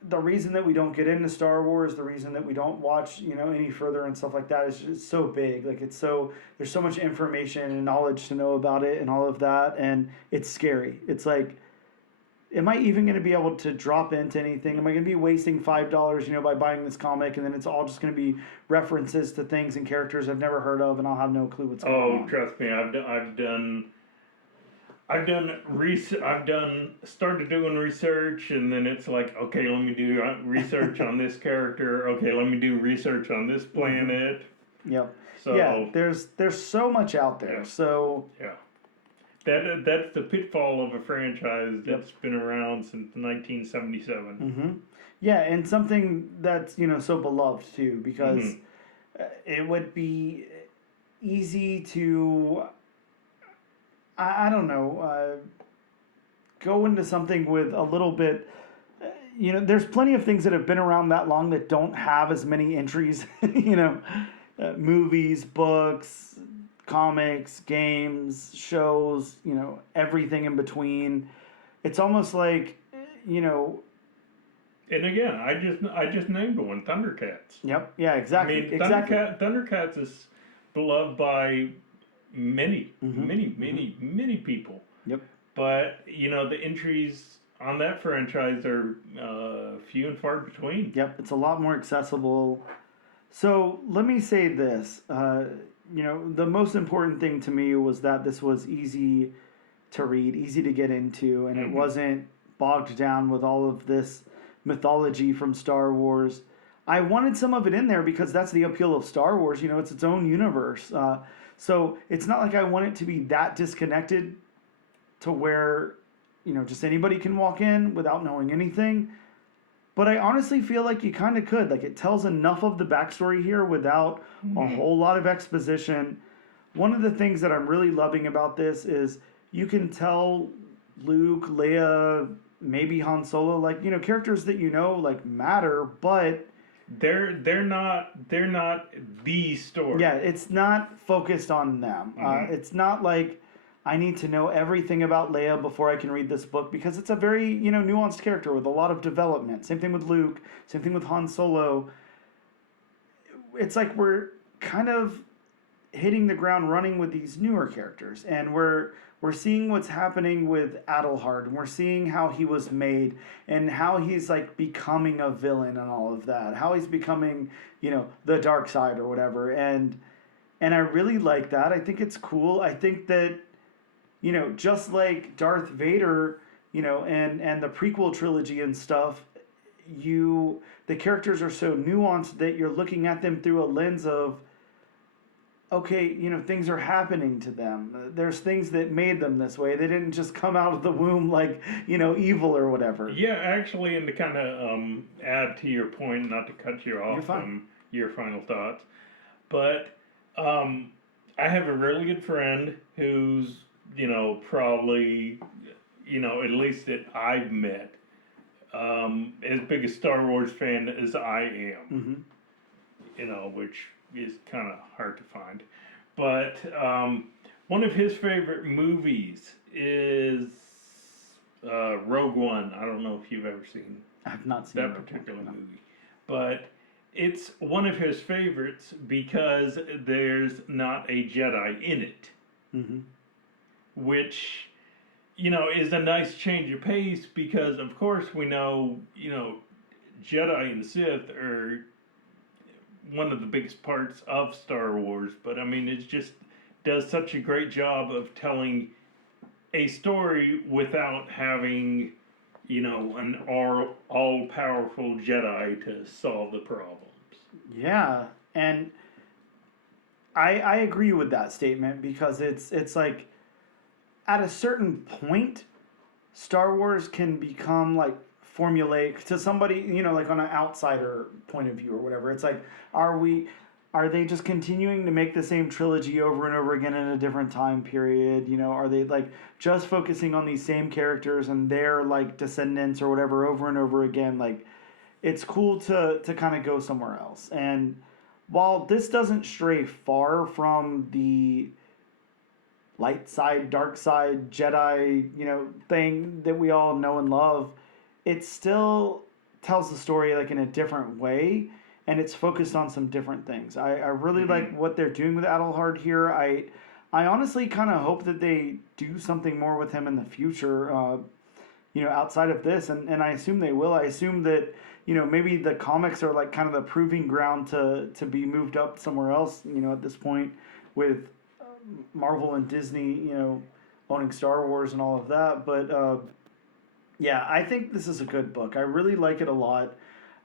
the reason that we don't get into Star Wars, the reason that we don't watch, any further and stuff like that is just so big. Like there's so much information and knowledge to know about it and all of that, and it's scary. It's like, am I even going to be able to drop into anything? Am I going to be wasting $5, by buying this comic, and then it's all just going to be references to things and characters I've never heard of, and I'll have no clue what's going on? Oh, trust me, started doing research, and then it's like, okay, let me do research on this character. Okay, let me do research on this planet. Yep. So Yeah, there's so much out there. Yeah. So yeah, that's the pitfall of a franchise that's been around since 1977. hmm yeah, and something that's so beloved too, because it would be easy to I don't know go into something with a little bit. There's plenty of things that have been around that long that don't have as many entries. Movies, books, comics, games, shows. Everything in between. It's almost like, you know. And again, I just named one, Thundercats. Yep. Yeah. Exactly. I mean, exactly. Thundercats is beloved by many, Mm-hmm. many people. Yep. But the entries on that franchise are few and far between. Yep. It's a lot more accessible. So let me say this. The most important thing to me was that this was easy to read, easy to get into, and it wasn't bogged down with all of this mythology from Star Wars. I wanted some of it in there because that's the appeal of Star Wars. It's its own universe. So it's not like I want it to be that disconnected to where, just anybody can walk in without knowing anything. But I honestly feel like you kind of could. Like, it tells enough of the backstory here without a whole lot of exposition. One of the things that I'm really loving about this is you can tell Luke, Leia, maybe Han Solo, like, characters that like matter, but they're not the story. yeah, it's not focused on them. It's not like I need to know everything about Leia before I can read this book, because it's a very nuanced character with a lot of development. Same thing with Luke. Same thing with Han Solo. It's like we're kind of hitting the ground running with these newer characters, and we're seeing what's happening with Adelhard, and we're seeing how he was made, and how he's like becoming a villain and all of that, how he's becoming the dark side or whatever, and I really like that. I think it's cool. I think that just like Darth Vader, and the prequel trilogy and stuff, the characters are so nuanced that you're looking at them through a lens of, okay, things are happening to them. There's things that made them this way. They didn't just come out of the womb like, evil or whatever. Yeah, actually, and to kind of add to your point, not to cut you off from your final thoughts, but I have a really good friend who's, probably, at least that I've met, as big a Star Wars fan as I am. Which is kind of hard to find. But one of his favorite movies is Rogue One. I don't know if you've ever seen I've not seen that particular movie. But it's one of his favorites because there's not a Jedi in it. Which, is a nice change of pace because, of course, we know, Jedi and Sith are one of the biggest parts of Star Wars, but I mean, it just does such a great job of telling a story without having, an all-powerful Jedi to solve the problems. Yeah, and I agree with that statement, because it's like, at a certain point, Star Wars can become like formulaic to somebody, like on an outsider point of view or whatever. It's like, are they just continuing to make the same trilogy over and over again in a different time period? Are they like just focusing on these same characters and their like descendants or whatever over and over again? Like, it's cool to kind of go somewhere else. And while this doesn't stray far from the light side, dark side, Jedi, thing that we all know and love, it still tells the story like in a different way, and it's focused on some different things. I really like what they're doing with Adelhard here. I honestly kind of hope that they do something more with him in the future, outside of this, and I assume they will. I assume that, maybe the comics are like kind of the proving ground to be moved up somewhere else, at this point, with Marvel and Disney, owning Star Wars and all of that. But yeah, I think this is a good book. I really like it a lot.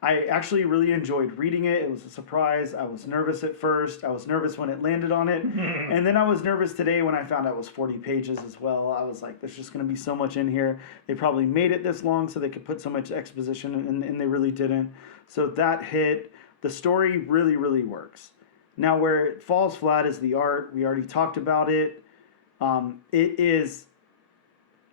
I actually really enjoyed reading it. It was a surprise. I was nervous at first. I was nervous when it landed on it. And then I was nervous today when I found out it was 40 pages as well. I was like, there's just going to be so much in here. They probably made it this long so they could put so much exposition, and they really didn't. So that hit. The story really, really works. Now, where it falls flat is the art. We already talked about it. It is...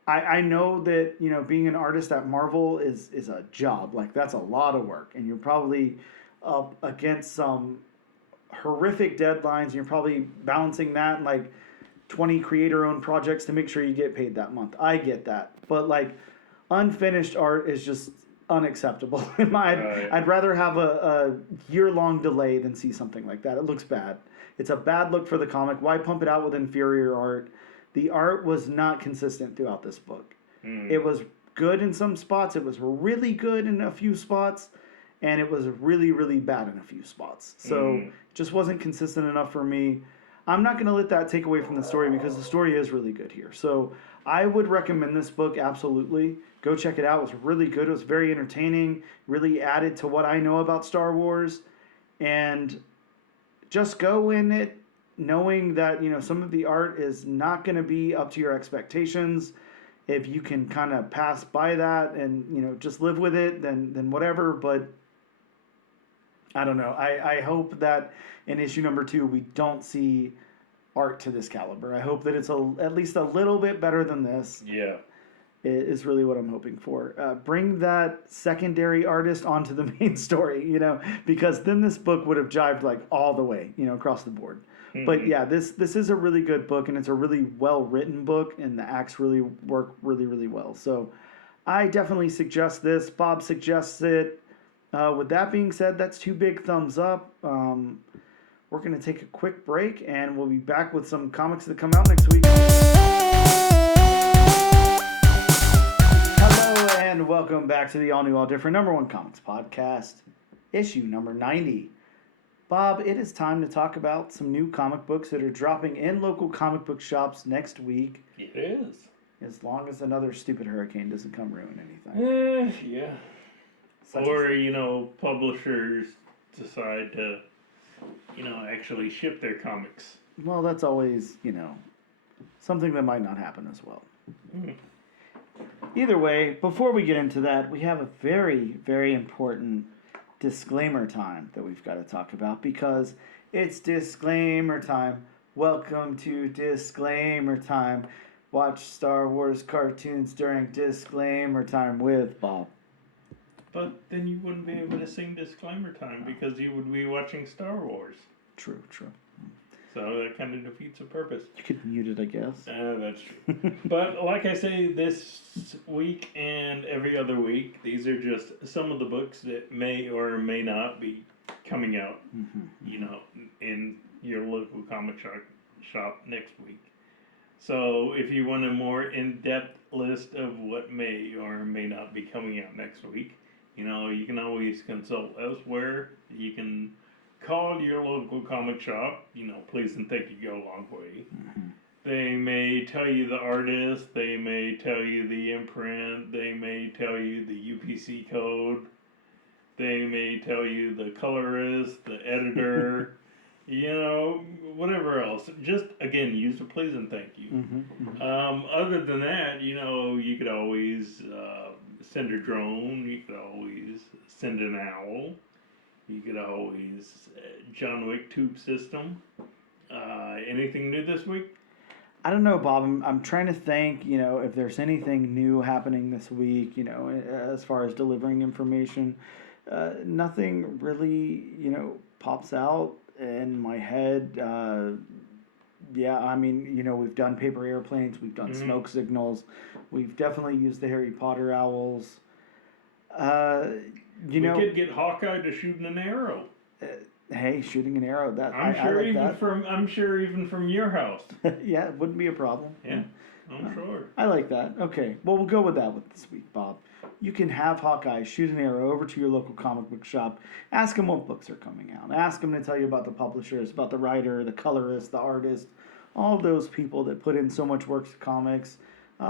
I know that, being an artist at Marvel is a job. Like, that's a lot of work. And you're probably up against some horrific deadlines. And you're probably balancing that and, like, 20 creator-owned projects to make sure you get paid that month. I get that. But, like, unfinished art is just unacceptable. I'd rather have a year-long delay than see something like that. It looks bad. It's a bad look for the comic. Why pump it out with inferior art? The art was not consistent throughout this book. It was good in some spots. It was really good in a few spots. And it was really, really bad in a few spots. So it just wasn't consistent enough for me. I'm not going to let that take away from the story because the story is really good here. So I would recommend this book, absolutely. Go check it out. It was really good. It was very entertaining. Really added to what I know about Star Wars. And just go in it knowing that, some of the art is not going to be up to your expectations. If you can kind of pass by that and, just live with it, then whatever. But I don't know. I hope that in issue number 2, we don't see art to this caliber. I hope that it's at least a little bit better than this. Yeah. Is really what I'm hoping for. Bring that secondary artist onto the main story, because then this book would have jived like all the way, across the board. But yeah, this is a really good book, and it's a really well-written book, and the acts really work really, really well. So I definitely suggest this. Bob suggests it. With that being said, that's 2 big thumbs up. We're going to take a quick break, and we'll be back with some comics that come out next week. Hello, and welcome back to the all-new, all-different #1 Comics Podcast, issue number 90. Bob, it is time to talk about some new comic books that are dropping in local comic book shops next week. It is. As long as another stupid hurricane doesn't come ruin anything. Yeah. Or, publishers decide to, actually ship their comics. Well, that's always, something that might not happen as well. Either way, before we get into that, we have a very, very important disclaimer time that we've got to talk about because it's disclaimer time. Welcome to disclaimer time. Watch Star Wars cartoons during disclaimer time with Bob. But then you wouldn't be able to sing disclaimer time because you would be watching Star Wars. True. So that kind of defeats the purpose. You could mute it, I guess. That's true. But like I say, this week and every other week, these are just some of the books that may or may not be coming out, in your local comic shop next week. So if you want a more in-depth list of what may or may not be coming out next week, you can always consult elsewhere. You can call your local comic shop. Please and thank you go a long way. They may tell you the artist. They may tell you the imprint. They may tell you the UPC code. They may tell you the colorist, the editor, whatever else. Just, again, use the please and thank you. Other than that, you could always send a drone. You could always send an owl. You could always John Wick tube system. Anything new this week? I don't know, Bob. I'm trying to think, if there's anything new happening this week, as far as delivering information. Nothing really, pops out in my head. We've done paper airplanes. We've done smoke signals. We've definitely used the Harry Potter owls. We could get Hawkeye to shoot an arrow. Hey, shooting an arrow. I'm sure even from your house. Yeah, it wouldn't be a problem. Yeah, I'm sure. I like that. Okay, well, we'll go with that this week, Bob. You can have Hawkeye shoot an arrow over to your local comic book shop. Ask him what books are coming out. Ask him to tell you about the publishers, about the writer, the colorist, the artist, all those people that put in so much work to comics.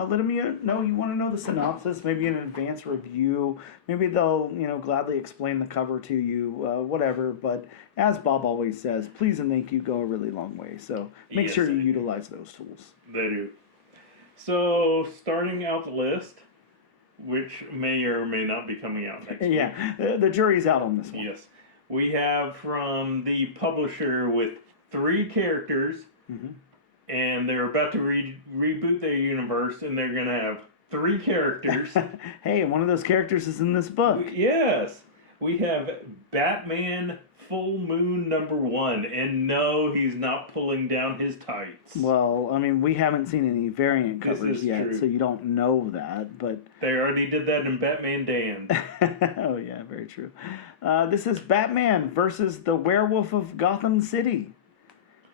let them know you want to know the synopsis, maybe an advanced review. Maybe they'll, gladly explain the cover to you, whatever. But as Bob always says, please and thank you go a really long way. So make Yes, sure you they do. utilize those tools. They do. So, starting out the list, which may or may not be coming out next week. Yeah, the jury's out on this one. Yes. We have from the publisher with 3 characters, and they're about to reboot their universe, and they're going to have 3 characters. Hey, one of those characters is in this book. Yes. We have Batman Full Moon #1, and no, he's not pulling down his tights. Well, I mean, we haven't seen any variant This covers is yet, true. so you don't know that, but... They already did that in Batman Dan. Oh, yeah, very true. This is Batman versus the Werewolf of Gotham City.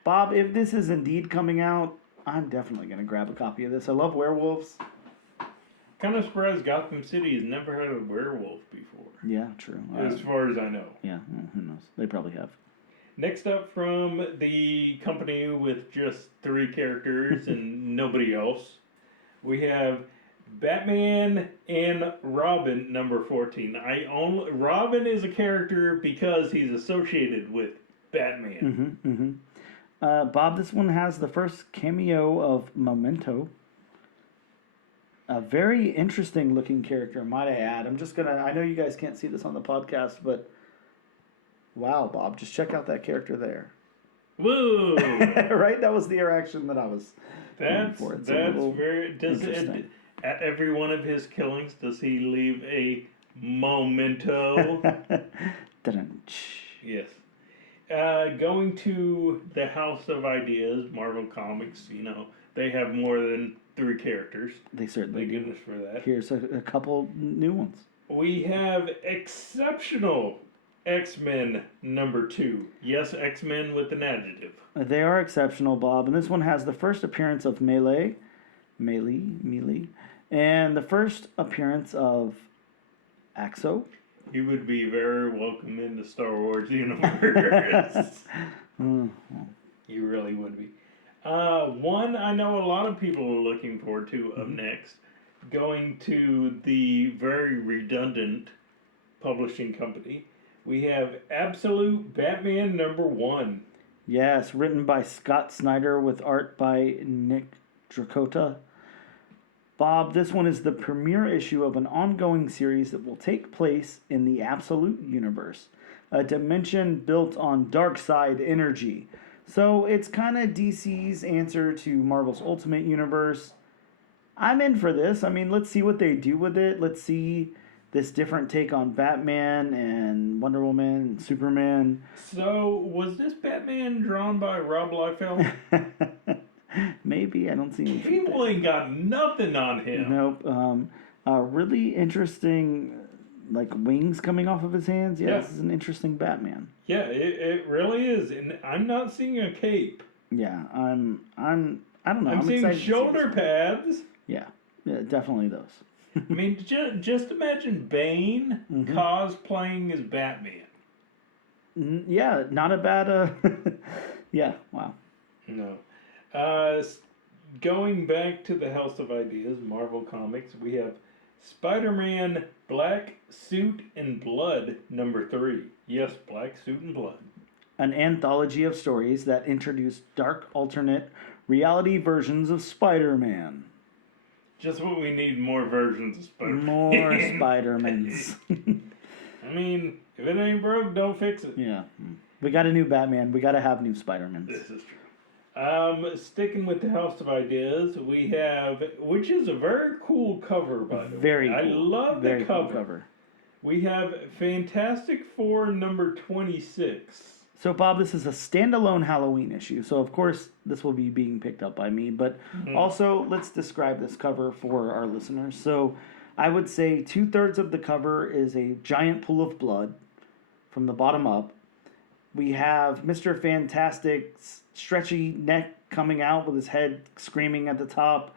Bob, if this is indeed coming out, I'm definitely going to grab a copy of this. I love werewolves. Kind of surprised Gotham City has never had a werewolf before. Yeah, true. As far as I know. Yeah, well, who knows? They probably have. Next up from the company with just 3 characters and nobody else, we have Batman and Robin #14. Robin is a character because he's associated with Batman. Bob, this one has the first cameo of Memento. A very interesting looking character, might I add. I know you guys can't see this on the podcast, but wow, Bob, just check out that character there. Whoa! Right? That was the reaction that I was going for. It's very... At every one of his killings, does he leave a memento? Yes. Going to the House of Ideas, Marvel Comics, they have more than 3 characters. They certainly Thank do. goodness for that. Here's a couple new ones. We have exceptional X-Men #2. Yes, X-Men with an adjective. They are exceptional, Bob. And this one has the first appearance of Melee, and the first appearance of Axo. He would be very welcome in the Star Wars universe. He really would be. One I know a lot of people are looking forward to up next, going to the very redundant publishing company. We have Absolute Batman #1. Yes, written by Scott Snyder with art by Nick Dracota. Bob, this one is the premiere issue of an ongoing series that will take place in the Absolute Universe, a dimension built on Darkseid energy. So it's kind of DC's answer to Marvel's Ultimate Universe. I'm in for this. I mean, let's see what they do with it. Let's see this different take on Batman and Wonder Woman and Superman. So, was this Batman drawn by Rob Liefeld? Maybe. I don't see anything. People ain't got nothing on him. Nope. Really interesting, wings coming off of his hands. Yeah, Yeah. This is an interesting Batman. Yeah, it really is, and I'm not seeing a cape. Yeah, I don't know. I'm seeing excited to see shoulder this one. pads. Yeah, definitely those. I mean, just imagine Bane cosplaying as Batman. Yeah, not a bad. Yeah, wow. No. Going back to the House of Ideas, Marvel Comics, we have Spider-Man Black Suit and Blood #3. Yes, Black Suit and Blood. An anthology of stories that introduce dark alternate reality versions of Spider-Man. Just what we need, more versions of Spider-Man. More Spider-Mans. I mean, if it ain't broke, don't fix it. Yeah. We got a new Batman. We got to have new Spider-Mans. This is true. Sticking with the House of Ideas, we have, which is a very cool cover, by the way. Very cool. I love Very the cool cover. cover. We have Fantastic Four #26. So, Bob, this is a standalone Halloween issue. So, of course, this will be being picked up by me. But also, let's describe this cover for our listeners. So, I would say 2/3 of the cover is a giant pool of blood from the bottom up. We have Mr. Fantastic's stretchy neck coming out with his head screaming at the top.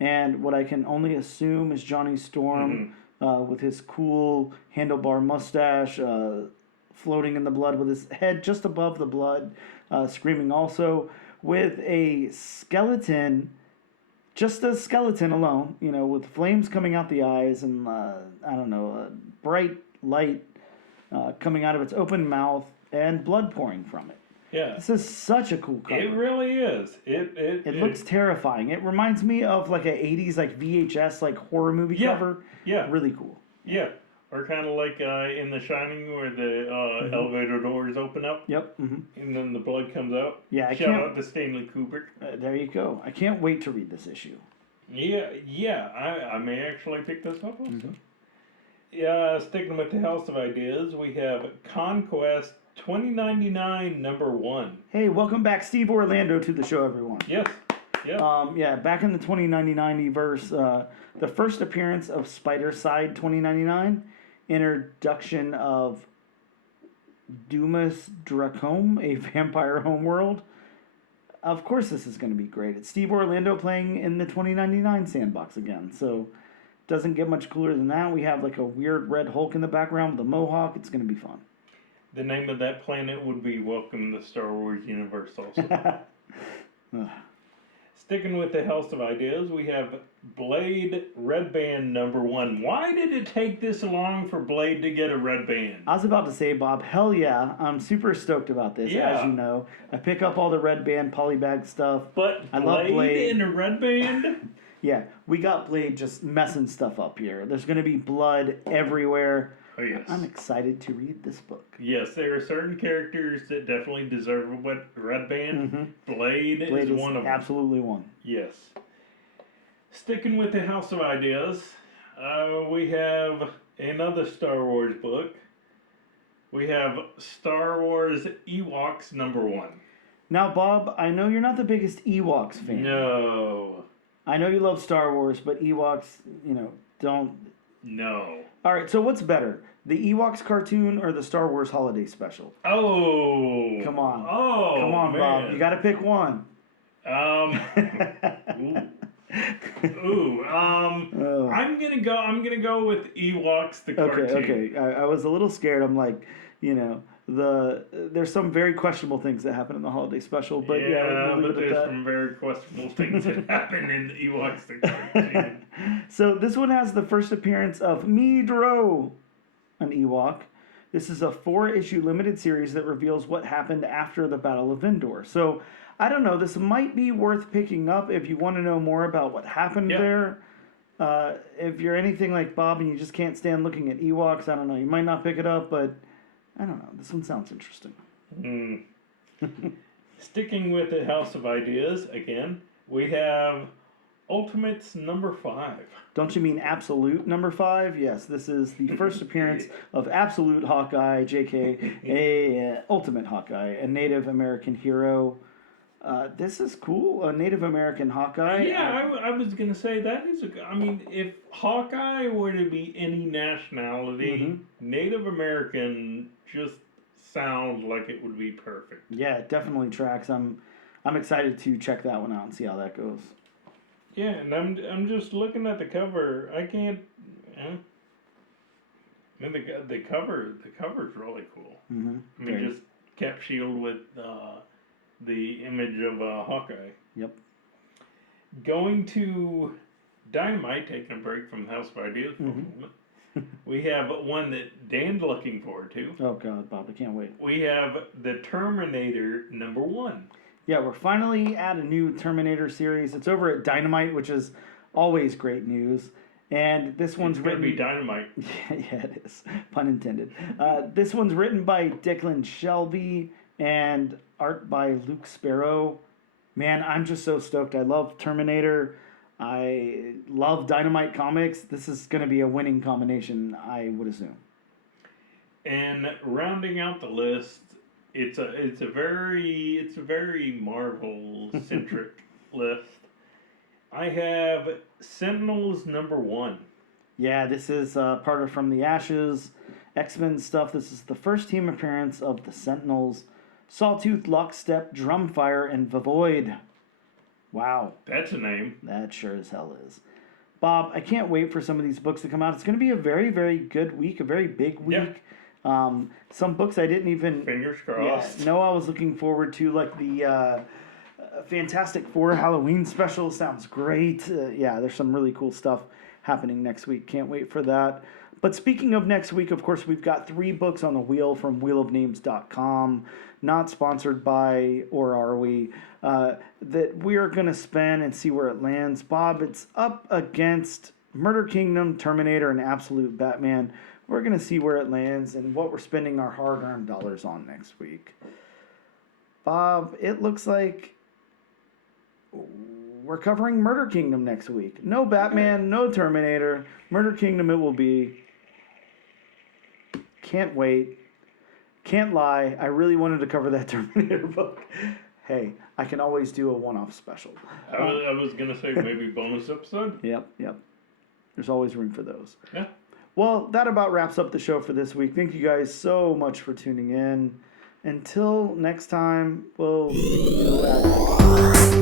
And what I can only assume is Johnny Storm with his cool handlebar mustache floating in the blood with his head just above the blood, screaming also, with a skeleton just a skeleton alone, with flames coming out the eyes and, a bright light coming out of its open mouth and blood pouring from it. Yeah. This is such a cool cover. It really is. It looks terrifying. It reminds me of like a 80s VHS horror movie cover. Yeah. Really cool. Yeah. Or kind of like in The Shining where the elevator doors open up. Yep. Mm-hmm. And then the blood comes out. Yeah. Shout out to Stanley Kubrick. There you go. I can't wait to read this issue. Yeah. I may actually pick this up also. Yeah, sticking with the House of Ideas, we have Conquest 2099 #1. Hey, welcome back, Steve Orlando, to the show, everyone. Yes. Yeah. Back in the 2099 verse, the first appearance of Spider-Side 2099, introduction of Dumas Dracome, a vampire homeworld. Of course, this is going to be great. It's Steve Orlando playing in the 2099 sandbox again, so doesn't get much cooler than that. We have a weird red Hulk in the background with a mohawk. It's going to be fun. The name of that planet would be Welcome to the Star Wars universe also. Sticking with the House of Ideas, we have Blade Red Band #1. Why did it take this long for Blade to get a red band? I was about to say, Bob, hell yeah. I'm super stoked about this, as you know. I pick up all the red band polybag stuff. But I love Blade in a red band? Yeah, we got Blade just messing stuff up here. There's going to be blood everywhere. Oh, yes. I'm excited to read this book. Yes, there are certain characters that definitely deserve a red band. Blade is one of them. Absolutely one. Yes. Sticking with the House of Ideas, we have another Star Wars book. We have Star Wars Ewoks #1. Now, Bob, I know you're not the biggest Ewoks fan. No. I know you love Star Wars, but Ewoks, don't... No. All right, so what's better, the Ewoks cartoon or the Star Wars holiday special? Oh. Come on. Oh, come on, man. Bob. You got to pick one. I'm gonna go with Ewoks the cartoon. Okay. I was a little scared. I'm like, there's some very questionable things that happen in the holiday special, but but there's some very questionable things that happen in Ewoks the cartoon. So this one has the first appearance of Midro, an Ewok. This is a 4-issue limited series that reveals what happened after the Battle of Endor. So I don't know. This might be worth picking up if you want to know more about what happened there. If you're anything like Bob and you just can't stand looking at Ewoks, I don't know. You might not pick it up, but I don't know. This one sounds interesting. Sticking with the House of Ideas again, we have Ultimates #5. Don't you mean Absolute #5? Yes, this is the first appearance of Absolute Hawkeye, JK, a Ultimate Hawkeye, a Native American hero. This is cool, a Native American Hawkeye. Yeah, I was going to say that is if Hawkeye were to be any nationality, Native American just sounds like it would be perfect. Yeah, it definitely tracks. I'm excited to check that one out and see how that goes. Yeah, and I'm just looking at the cover. I can't. The cover's really cool. Just cap shield with the image of Hawkeye. Yep. Going to Dynamite, taking a break from House of Ideas for a moment. We have one that Dan's looking forward to. Oh God, Bob, I can't wait. We have the Terminator #1. Yeah, we're finally at a new Terminator series. It's over at Dynamite, which is always great news. And this one's written... It's going to be Dynamite. Yeah, it is. Pun intended. This one's written by Declan Shelby and art by Luke Sparrow. Man, I'm just so stoked. I love Terminator. I love Dynamite comics. This is going to be a winning combination, I would assume. And rounding out the list, it's a very Marvel centric list. I have Sentinels #1. Yeah, this is part of From the Ashes, X-Men stuff. This is the first team appearance of the Sentinels. Sawtooth, Lockstep, Drumfire, and Vavoid. Wow. That's a name. That sure as hell is. Bob, I can't wait for some of these books to come out. It's going to be a very, very good week, a very big week. Yeah. Some books I didn't even... Fingers crossed. Yeah, know I was looking forward to, like the Fantastic Four Halloween special sounds great. Yeah, there's some really cool stuff happening next week. Can't wait for that. But speaking of next week, of course, we've got 3 books on the wheel from wheelofnames.com, not sponsored by, or are we, that we're going to spin and see where it lands. Bob, it's up against Murder Kingdom, Terminator, and Absolute Batman. We're going to see where it lands and what we're spending our hard-earned dollars on next week. Bob, it looks like we're covering Murder Kingdom next week. No Batman, no Terminator. Murder Kingdom it will be. Can't wait. Can't lie. I really wanted to cover that Terminator book. Hey, I can always do a one-off special. I was going to say maybe bonus episode. Yep. There's always room for those. Yeah. Well, that about wraps up the show for this week. Thank you guys so much for tuning in. Until next time, we'll see you at